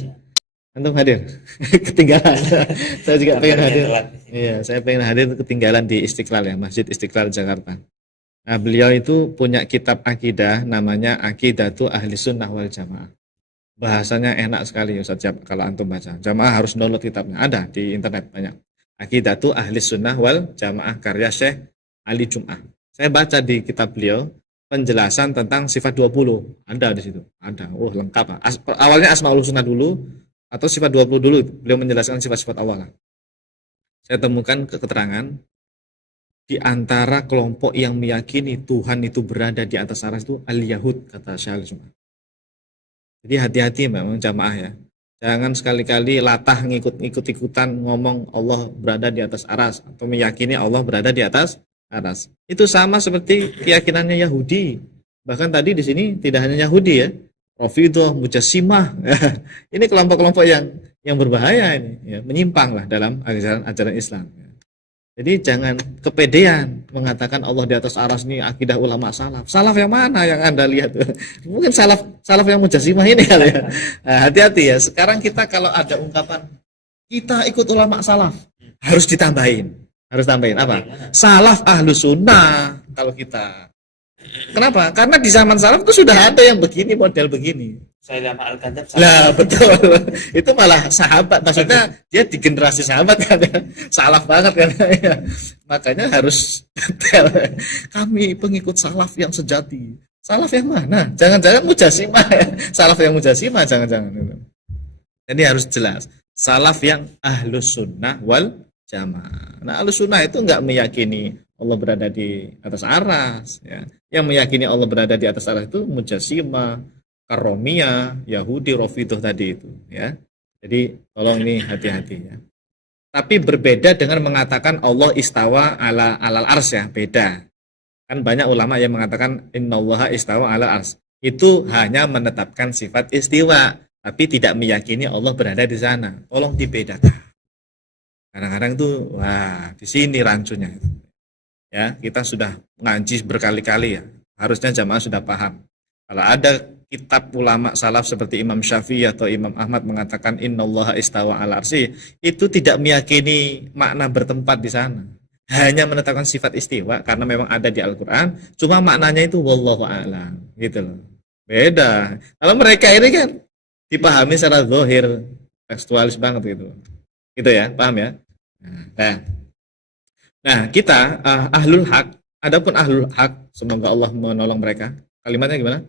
Antum hadir? Ketinggalan. Saya juga pengen hadir. Iya, saya pengen hadir, ketinggalan di Istiqlal ya, Masjid Istiqlal Jakarta. Nah, beliau itu punya kitab akidah namanya Aqidatu Ahli Sunnah wal Jamaah. Bahasanya enak sekali Ustaz kalau antum baca. Jamaah harus download kitabnya. Ada di internet banyak. Aqidatu Ahli Sunnah wal Jamaah karya Syekh Ali Jum'ah. Saya baca di kitab beliau penjelasan tentang sifat 20. Ada di situ. Ada. Oh, lengkap. Awalnya Asmaul Husna dulu atau sifat 20 dulu. Beliau menjelaskan sifat-sifat awal. Saya temukan keterangan di antara kelompok yang meyakini Tuhan itu berada di atas aras itu al-Yahud, kata Syekh. Jadi hati-hati memang jamaah ya. Jangan sekali-kali latah ngikut-ikutan ngomong Allah berada di atas aras atau meyakini Allah berada di atas aras. Itu sama seperti keyakinannya Yahudi. Bahkan tadi di sini tidak hanya Yahudi ya. Rafidah, Mujassimah. Ini kelompok-kelompok yang berbahaya ini, ya, menyimpang lah dalam ajaran Islam. Jadi jangan kepedean mengatakan Allah di atas aras ini akidah ulama salaf. Salaf yang mana yang Anda lihat? Mungkin salaf yang Mujassimah ini kali ya. Nah, hati-hati ya. Sekarang kita kalau ada ungkapan kita ikut ulama salaf, harus ditambahin. Harus tambahin apa? Salaf ahlu sunnah kalau kita. Kenapa? Karena di zaman salaf itu sudah ada yang begini, model begini. Saya lama Al-Kadzab. Lah betul. Itu malah sahabat. Maksudnya dia di generasi sahabat kan ya. Salaf banget kan ya. Makanya harus detail. Kami pengikut salaf yang sejati. Salaf yang mana? Jangan-jangan Mujassimah ya. Salaf yang Mujassimah jangan-jangan. Jadi harus jelas. Salaf yang ahlus sunnah wal jamaah. Nah, ahlus sunnah itu enggak meyakini Allah berada di atas aras ya. Yang meyakini Allah berada di atas aras itu Mujassimah, Karomiyah, Yahudi, Rafidah tadi itu ya. Jadi tolong ini hati-hati ya. Tapi berbeda dengan mengatakan Allah istawa alal ars ya, beda. Kan banyak ulama yang mengatakan innallaha istawa alal ars. Itu hanya menetapkan sifat istiwa, tapi tidak meyakini Allah berada di sana. Tolong dibedakan. Kadang-kadang tuh wah, di sini rancunya itu. Ya, kita sudah ngaji berkali-kali ya. Harusnya jamaah sudah paham. Kalau ada kitab ulama salaf seperti Imam Syafi'i atau Imam Ahmad mengatakan innallaha istawa 'ala arsy, itu tidak meyakini makna bertempat di sana. Hanya menetapkan sifat istiwa karena memang ada di Al-Qur'an, cuma maknanya itu wallahu a'lam, gitu loh. Beda. Kalau mereka ini kan dipahami secara zahir, tekstualis banget gitu. Gitu ya, paham ya? Nah, kita ahlul haq, adapun ahlul haq, semoga Allah menolong mereka. Kalimatnya gimana?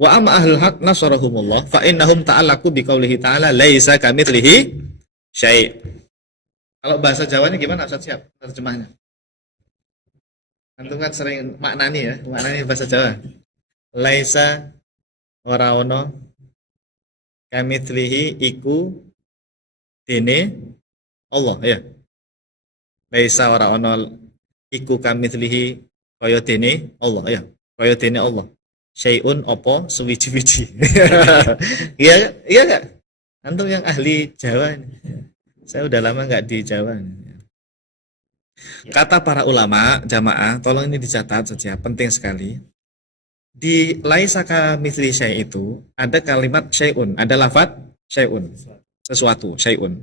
Wa amma ahlul haq nasarahumullah fa innahum ta'allaqu biqaulihi ta'ala laisa kamitslihi syai'. Kalau bahasa Jawanya gimana Ustaz Siap terjemahnya? Antum kan sering maknani bahasa Jawa. Laisa ora ono kamitslihi iku dene Allah ya. Laisa ora ono iku kamitslihi kaya dene Allah ya. Kaya dene Allah. Syai'un opo suwiji-wiji. Iya, iya enggak? Antum yang ahli Jawa ini. Saya udah lama enggak di Jawa. Kata para ulama, jamaah, tolong ini dicatat saja, penting sekali. Di laisa kamitsli syai' itu ada kalimat syai'un, ada lafaz syai'un. Sesuatu, syai'un.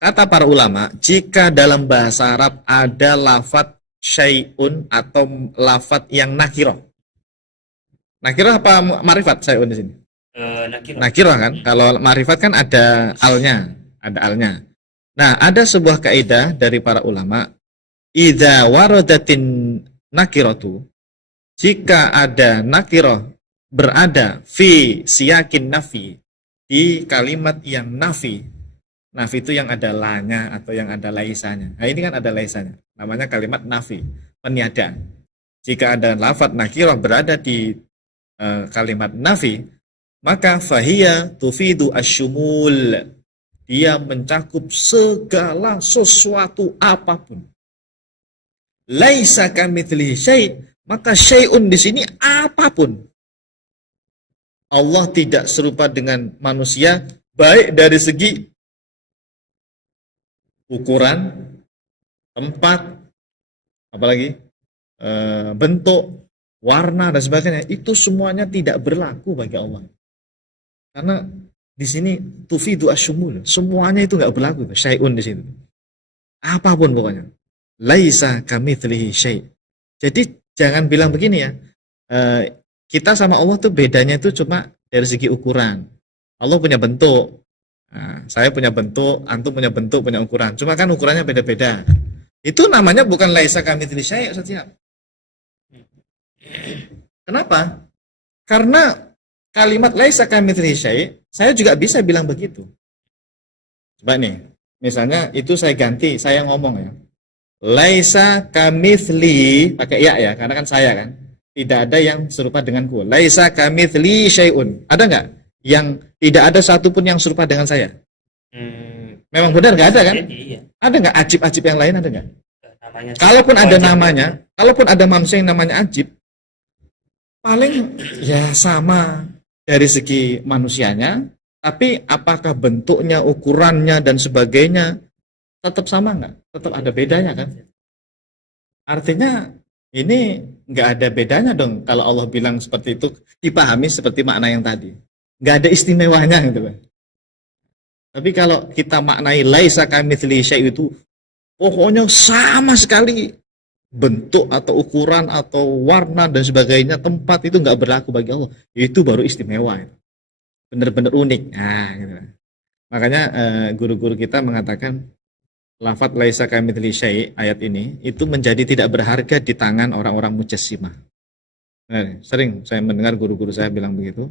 Kata para ulama, jika dalam bahasa Arab ada lafaz syai'un atau lafaz yang nakirah. Nakirah apa ma'rifat syai'un di sini? Nakirah kan? Kalau ma'rifat kan ada alnya, ada alnya. Nah, ada sebuah kaidah dari para ulama, idza waradatin nakiratu, jika ada nakirah berada fi siyakin nafi, di kalimat yang nafi. Nafi itu yang ada lanya atau yang ada laisanya. Nah, ini kan ada laisanya. Namanya kalimat nafi, peniadaan. Jika ada lafaz nakirah berada di kalimat nafi, maka fahiya tufidu asyumul. Dia mencakup segala sesuatu apapun. Laisa kamitslihi syai', maka syai'un di sini apapun. Allah tidak serupa dengan manusia baik dari segi ukuran, tempat, apalagi bentuk, warna dan sebagainya. Itu semuanya tidak berlaku bagi Allah. Karena di sini tufidu asyumul, semuanya itu nggak berlaku. Syai'un di sini. Apapun pokoknya. Laisa kamitslihi syai'. Jadi jangan bilang begini ya. Kita sama Allah tuh bedanya itu cuma dari segi ukuran. Allah punya bentuk. Nah, saya punya bentuk, antum punya bentuk, punya ukuran. Cuma kan ukurannya beda-beda. Itu namanya bukan laisa kamitslihi syai', Ustaz. Kenapa? Karena kalimat laisa kamitslihi syai', saya juga bisa bilang begitu. Coba nih, misalnya itu saya ganti, saya ngomong ya. Laisa kamitsli, pakai ya, karena kan saya kan. Tidak ada yang serupa denganku. Laisa kamitsli syai'un. Ada enggak yang tidak ada satupun yang serupa dengan saya? Memang benar enggak ada kan? Iya. Ada enggak ajib-ajib yang lain, ada enggak? Kalaupun ada namanya, kalaupun ada manusia yang namanya ajib, paling ya sama dari segi manusianya, tapi apakah bentuknya, ukurannya dan sebagainya tetap sama enggak? Tetap ada bedanya kan? Artinya ini nggak ada bedanya dong kalau Allah bilang seperti itu, dipahami seperti makna yang tadi. Nggak ada istimewanya gitu kan. Tapi kalau kita maknai laisa kamitslihi syai' itu pokoknya sama sekali bentuk atau ukuran atau warna dan sebagainya, tempat itu nggak berlaku bagi Allah. Itu baru istimewa. Benar-benar unik. Nah, gitu. Makanya guru-guru kita mengatakan lafaz laisa kamitslihi syai' ayat ini itu menjadi tidak berharga di tangan orang-orang mujassimah. Nah, sering saya mendengar guru-guru saya bilang begitu.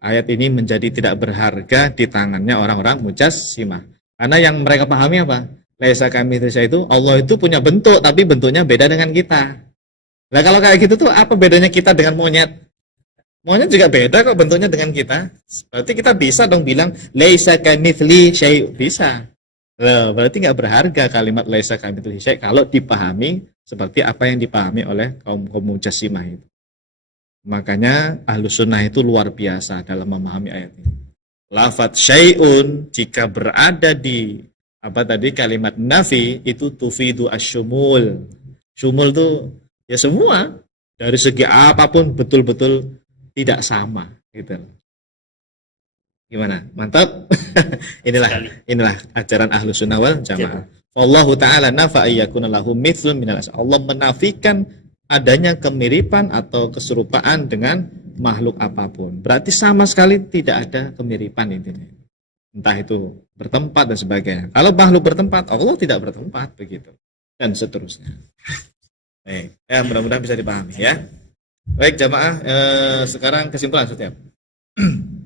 Ayat ini menjadi tidak berharga di tangannya orang-orang mujassimah. Karena yang mereka pahami apa? Laisa kamitslihi syai' itu Allah itu punya bentuk tapi bentuknya beda dengan kita. Nah, kalau kayak gitu tuh apa bedanya kita dengan monyet? Monyet juga beda kok bentuknya dengan kita. Berarti kita bisa dong bilang laisa kamitslihi syai', bisa. Nah, berarti nggak berharga kalimat laisa kamitslihi syai' kalau dipahami seperti apa yang dipahami oleh kaum mujassimah itu. Makanya Ahlus Sunnah itu luar biasa dalam memahami ayat ini. Lafaz syai'un jika berada di kalimat nafi itu tufidu asyumul. Syumul itu ya semua dari segi apapun betul-betul tidak sama gitu. Gimana? Mantap. inilah ajaran Ahlus Sunnah wal Jamaah. Allahu ta'ala nafa ayyakuna lahu mithlun minal asma. Allah menafikan adanya kemiripan atau keserupaan dengan makhluk apapun. Berarti sama sekali tidak ada kemiripan intinya. Entah itu bertempat dan sebagainya. Kalau makhluk bertempat, Allah tidak bertempat begitu. Dan seterusnya. Baik, ya mudah-mudahan bisa dipahami ya. Baik jamaah, sekarang kesimpulan setiap.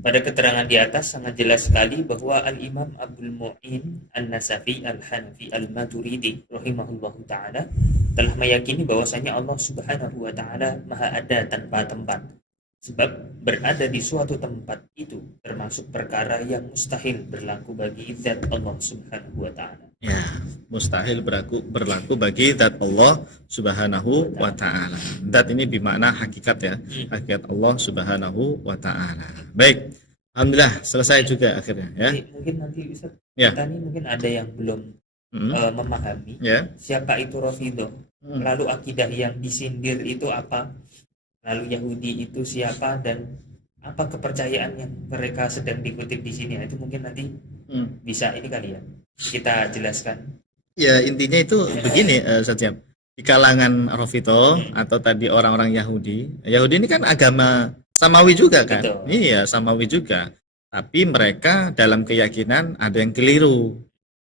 Pada keterangan di atas sangat jelas sekali bahwa Al-Imam Abdul Mu'in An-Nasafi Al-Hanafi Al-Maturidi rahimahullahu ta'ala telah meyakini bahwasanya Allah subhanahu wa ta'ala maha ada tanpa tempat. Sebab berada di suatu tempat itu termasuk perkara yang mustahil berlaku bagi zat Allah subhanahu wa ta'ala. Ya, mustahil berlaku bagi zat Allah subhanahu wa ta'ala. Zat ini bermakna hakikat ya, hakikat Allah subhanahu wa ta'ala. Baik, alhamdulillah selesai juga akhirnya ya. Mungkin nanti Ustaz, Ya. kita ini mungkin ada yang belum memahami Ya. siapa itu Rafidhah, lalu akidah yang disindir itu apa, lalu Yahudi itu siapa, dan apa kepercayaan yang mereka sedang dikutip di sini. Itu mungkin nanti bisa ini kali ya kita jelaskan. Ya intinya itu begini Ustaz. Di kalangan Rafidhah atau tadi orang-orang Yahudi ini kan agama Samawi juga kan. Betul. Iya Samawi juga. Tapi mereka dalam keyakinan ada yang keliru,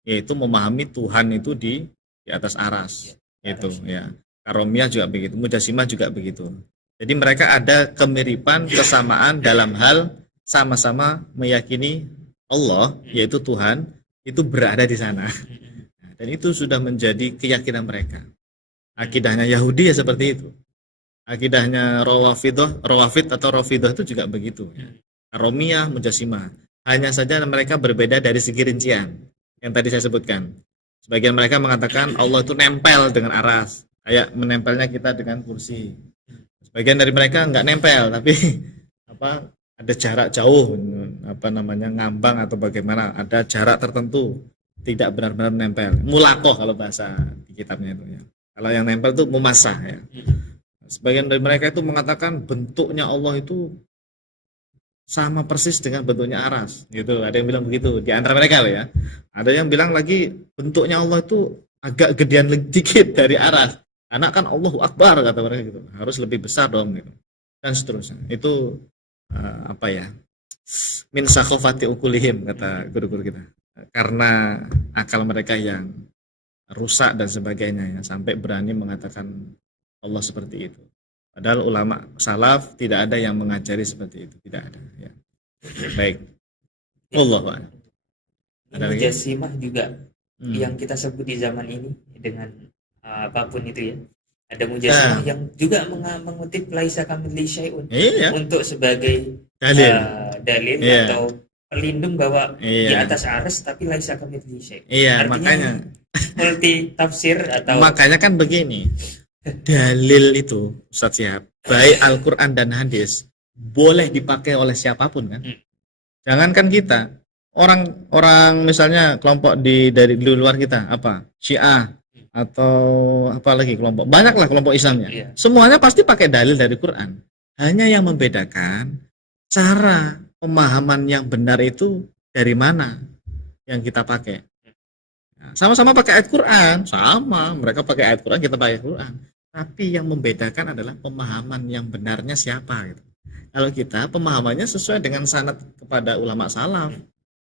yaitu memahami Tuhan itu di atas aras. Itu ya. Karomiyah juga begitu, Mujassimah juga begitu. Jadi mereka ada kemiripan, kesamaan dalam hal sama-sama meyakini Allah, yaitu Tuhan, itu berada di sana. Dan itu sudah menjadi keyakinan mereka. Akidahnya Yahudi ya seperti itu. Akidahnya Rawafid atau Rafidhah itu juga begitu. Karomiyah, Mujassimah. Hanya saja mereka berbeda dari segi rincian yang tadi saya sebutkan. Sebagian mereka mengatakan Allah itu nempel dengan aras, kayak menempelnya kita dengan kursi. Sebagian dari mereka nggak nempel, tapi ada jarak jauh, ngambang atau bagaimana, ada jarak tertentu, tidak benar-benar nempel. Mulakoh kalau bahasa di kitabnya itu ya. Kalau yang nempel itu mumasah ya. Sebagian dari mereka itu mengatakan bentuknya Allah itu sama persis dengan bentuknya aras, gitu. Ada yang bilang begitu di antara mereka loh ya. Ada yang bilang lagi bentuknya Allah itu agak gedean dikit dari aras. Karena kan Allahu Akbar kata mereka gitu. Harus lebih besar dong gitu. Dan seterusnya. Itu min sakhafati ukulihim kata guru-guru kita. Karena akal mereka yang rusak dan sebagainya ya, sampai berani mengatakan Allah seperti itu. Padahal ulama salaf tidak ada yang mengajari seperti itu, tidak ada ya. Baik. Allah. Mujassimah juga yang kita sebut di zaman ini dengan apapun itu ya. Ada Mujassimah yang juga mengutip laisa kamitslihi syai'un untuk sebagai dalil atau pelindung bahwa di atas aras tapi laisa kamitslihi syai'un. Iya, artinya makanya multi tafsir atau makanya kan begini. Dalil itu Ustaz Syihab, baik Al-Qur'an dan hadis boleh dipakai oleh siapapun kan. Jangankan kita, orang misalnya kelompok dari luar kita, Syiah atau apalagi kelompok, banyaklah kelompok Islamnya. Semuanya pasti pakai dalil dari Quran. Hanya yang membedakan cara pemahaman yang benar itu dari mana yang kita pakai. Sama-sama pakai ayat Quran, sama, mereka pakai ayat Quran, kita pakai ayat Quran. Tapi yang membedakan adalah pemahaman yang benarnya siapa gitu. Kalau kita pemahamannya sesuai dengan sanad kepada ulama salaf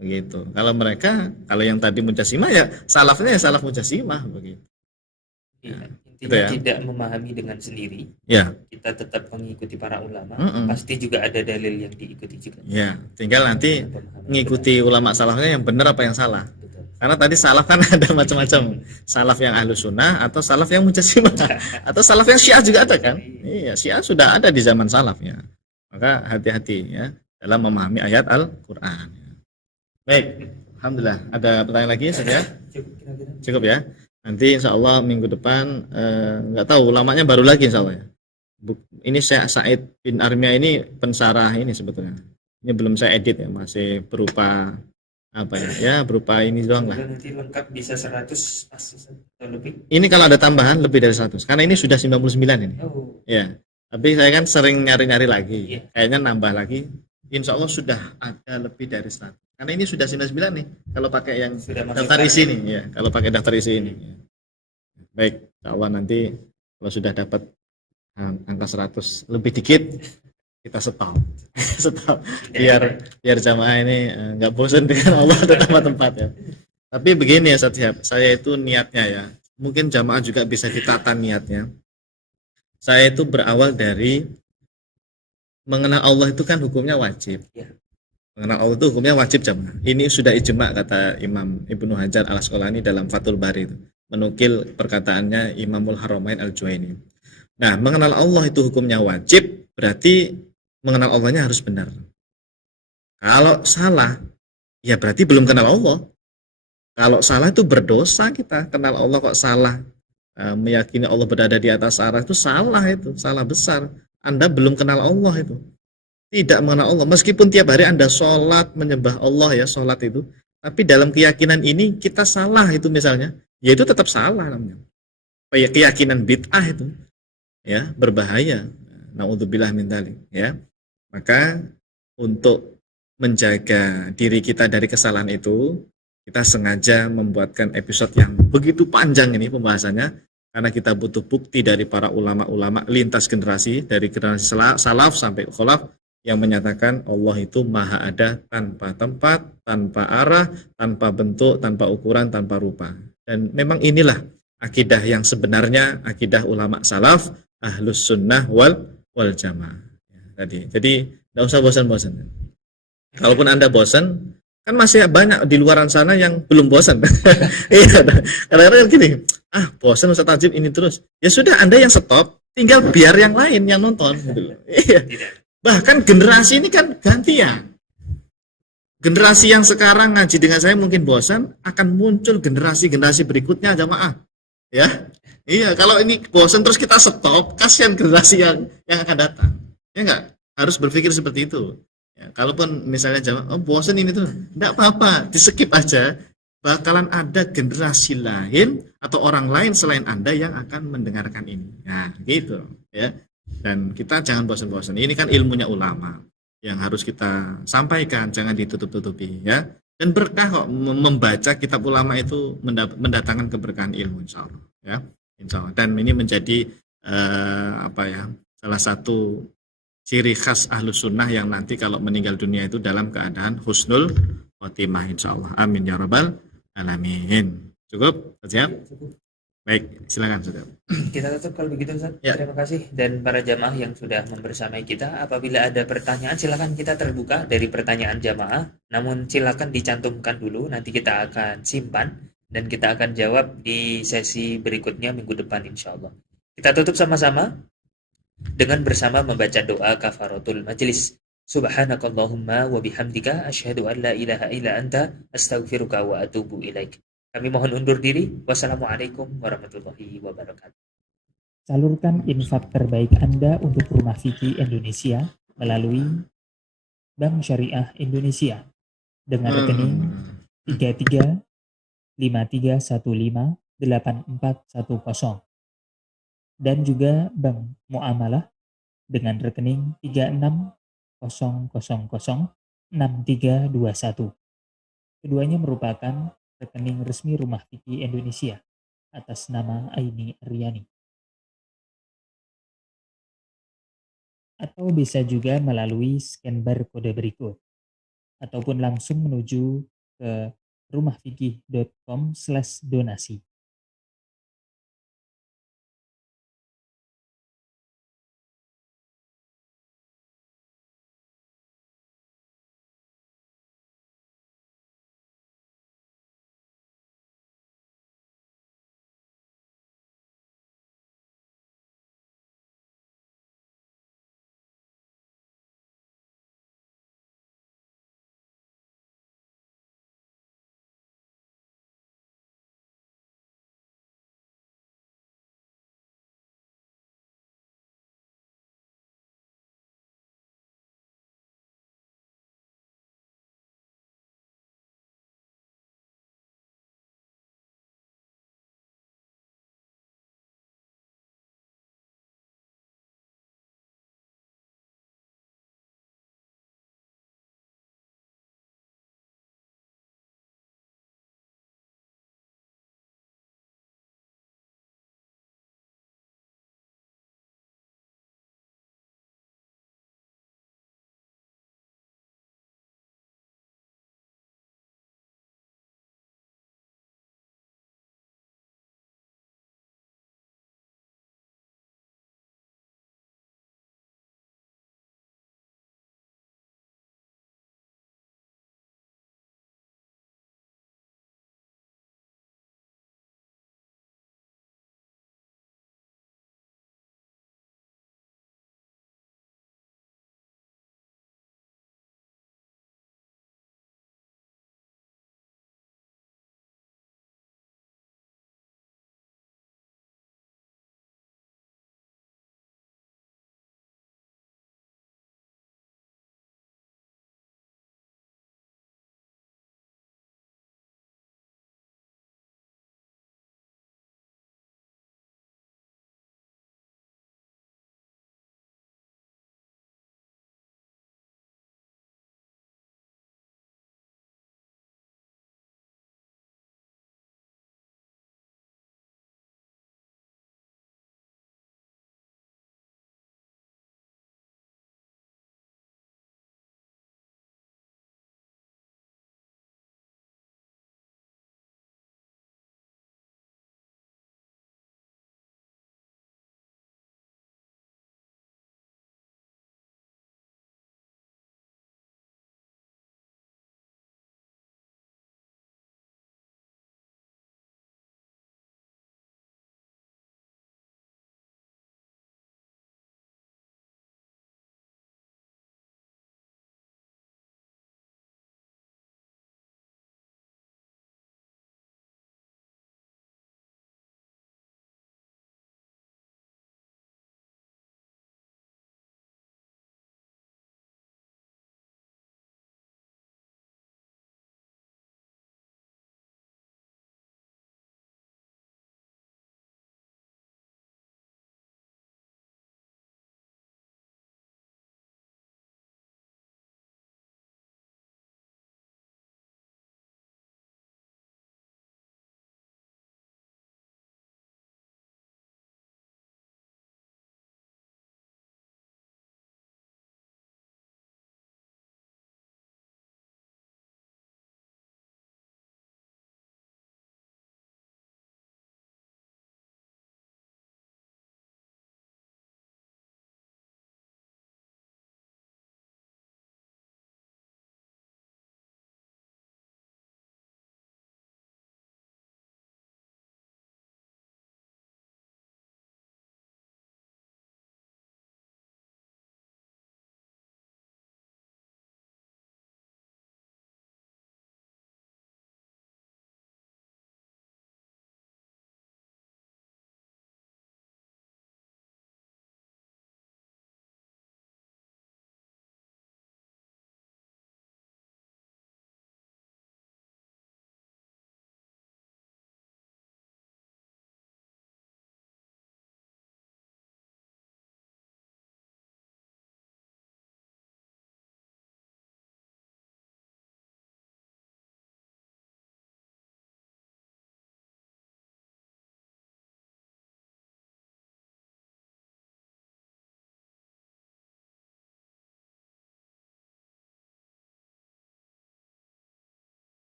begitu. Kalau mereka, kalau yang tadi Mujassimah ya salafnya ya salaf Mujassimah begitu. Intinya tidak memahami dengan sendiri. Ya. Kita tetap mengikuti para ulama, pasti juga ada dalil yang diikuti juga. Ya, tinggal nanti mengikuti ulama salafnya yang benar apa yang salah. Karena tadi salaf kan ada macam-macam. Salaf yang Ahlus Sunnah atau salaf yang Mujassimah atau salaf yang Syiah juga ada kan? Iya, Syiah sudah ada di zaman salafnya. Maka hati-hati ya dalam memahami ayat Al-Qur'an. Baik, alhamdulillah. Ada pertanyaan lagi saja? Cukup ya. Nanti insya Allah minggu depan nggak tahu lamanya baru lagi insya Allah ya. Ini Syekh Said bin Armiyah ini pensarah ini sebetulnya. Ini belum saya edit ya, masih berupa berupa ini doang lah. Nanti lengkap bisa 100 atau lebih. Ini kalau ada tambahan lebih dari 100. Karena ini sudah 99 ini. Ya. Tapi saya kan sering nyari-nyari lagi. Kayaknya nambah lagi. Insya Allah sudah ada lebih dari 100. Karena ini sudah 99 nih. Kalau pakai yang daftar isi nih, ya. Kalau pakai daftar isi ini. Ya. Baik, insya Allah nanti kalau sudah dapat angka 100 lebih dikit, kita stop biar jamaah ini nggak bosan dengan Allah di tempat-tempat ya. Tapi begini ya saya itu niatnya ya, mungkin jamaah juga bisa ditata niatnya. Saya itu berawal dari mengenal Allah itu kan hukumnya wajib. Ya. Mengenal Allah itu hukumnya wajib jamaah. Ini sudah ijma kata Imam Ibnu Hajar Al-Asqalani dalam Fathul Bari itu. Menukil perkataannya Imamul Haramain Al-Juwaini. Nah, mengenal Allah itu hukumnya wajib, berarti mengenal Allahnya harus benar. Kalau salah, ya berarti belum kenal Allah. Kalau salah itu berdosa kita. Kenal Allah kok salah. Meyakini Allah berada di atas arah itu, salah besar. Anda belum kenal Allah itu. Tidak mengenal Allah. Meskipun tiap hari Anda sholat, menyembah Allah ya, sholat itu. Tapi dalam keyakinan ini kita salah itu misalnya. Ya itu tetap salah namanya. Keyakinan bid'ah itu. Ya, berbahaya. Na'udzubillah min dzalik, ya. Maka untuk menjaga diri kita dari kesalahan itu, kita sengaja membuatkan episode yang begitu panjang ini pembahasannya, karena kita butuh bukti dari para ulama-ulama lintas generasi, dari generasi salaf sampai kholaf, yang menyatakan Allah itu maha ada tanpa tempat, tanpa arah, tanpa bentuk, tanpa ukuran, tanpa rupa. Dan memang inilah akidah yang sebenarnya, akidah ulama salaf, ahlus sunnah wal jamaah. Jadi tidak usah bosan-bosan. Kalaupun Anda bosan, kan masih banyak di luaran sana yang belum bosan. Iya, kadang-kadang gini, bosan Ustaz Tajib ini terus. Ya sudah, Anda yang stop, tinggal biar yang lain yang nonton. Iya. Bahkan generasi ini kan gantian. Generasi yang sekarang ngaji dengan saya mungkin bosan, akan muncul generasi-generasi berikutnya jamaah. Ya, iya. Kalau ini bosan terus kita stop, kasihan generasi yang akan datang. Ya enggak, harus berpikir seperti itu. Ya, kalaupun misalnya jamaah, bosan ini tuh, enggak apa-apa, di skip aja. Bakalan ada generasi lain atau orang lain selain Anda yang akan mendengarkan ini. Nah, gitu. Ya. Dan kita jangan bosan-bosan. Ini kan ilmunya ulama yang harus kita sampaikan, jangan ditutup-tutupi. Ya. Dan berkah kok membaca kitab ulama itu mendatangkan keberkahan ilmu, insya Allah. Ya, insya Allah. Dan ini menjadi salah satu ciri khas ahlus sunnah yang nanti kalau meninggal dunia itu dalam keadaan husnul khotimah, insya Allah. Amin ya rabbal alamin. Cukup? Siap? Baik, silakan Ustaz. Kita tutup kalau begitu Ustaz. Ya. Terima kasih. Dan para jamaah yang sudah membersamai kita, apabila ada pertanyaan silakan, kita terbuka dari pertanyaan jamaah. Namun silakan dicantumkan dulu, nanti kita akan simpan dan kita akan jawab di sesi berikutnya minggu depan insya Allah. Kita tutup sama-sama dengan bersama membaca doa kafaratul majlis. Subhanakallahumma wa bihamdika asyhadu an la ilaha illa anta astaghfiruka wa atubu ilaik. Kami mohon undur diri. Wassalamualaikum warahmatullahi wabarakatuh. Salurkan infak terbaik Anda untuk Rumah Fikih Indonesia melalui Bank Syariah Indonesia dengan rekening 3353158410 dan juga Bank Muamalah dengan rekening 36006321. Keduanya merupakan rekening resmi Rumah Fikih Indonesia atas nama Aini Aryani. Atau bisa juga melalui scan barcode berikut, ataupun langsung menuju ke rumahfikih.com/donasi.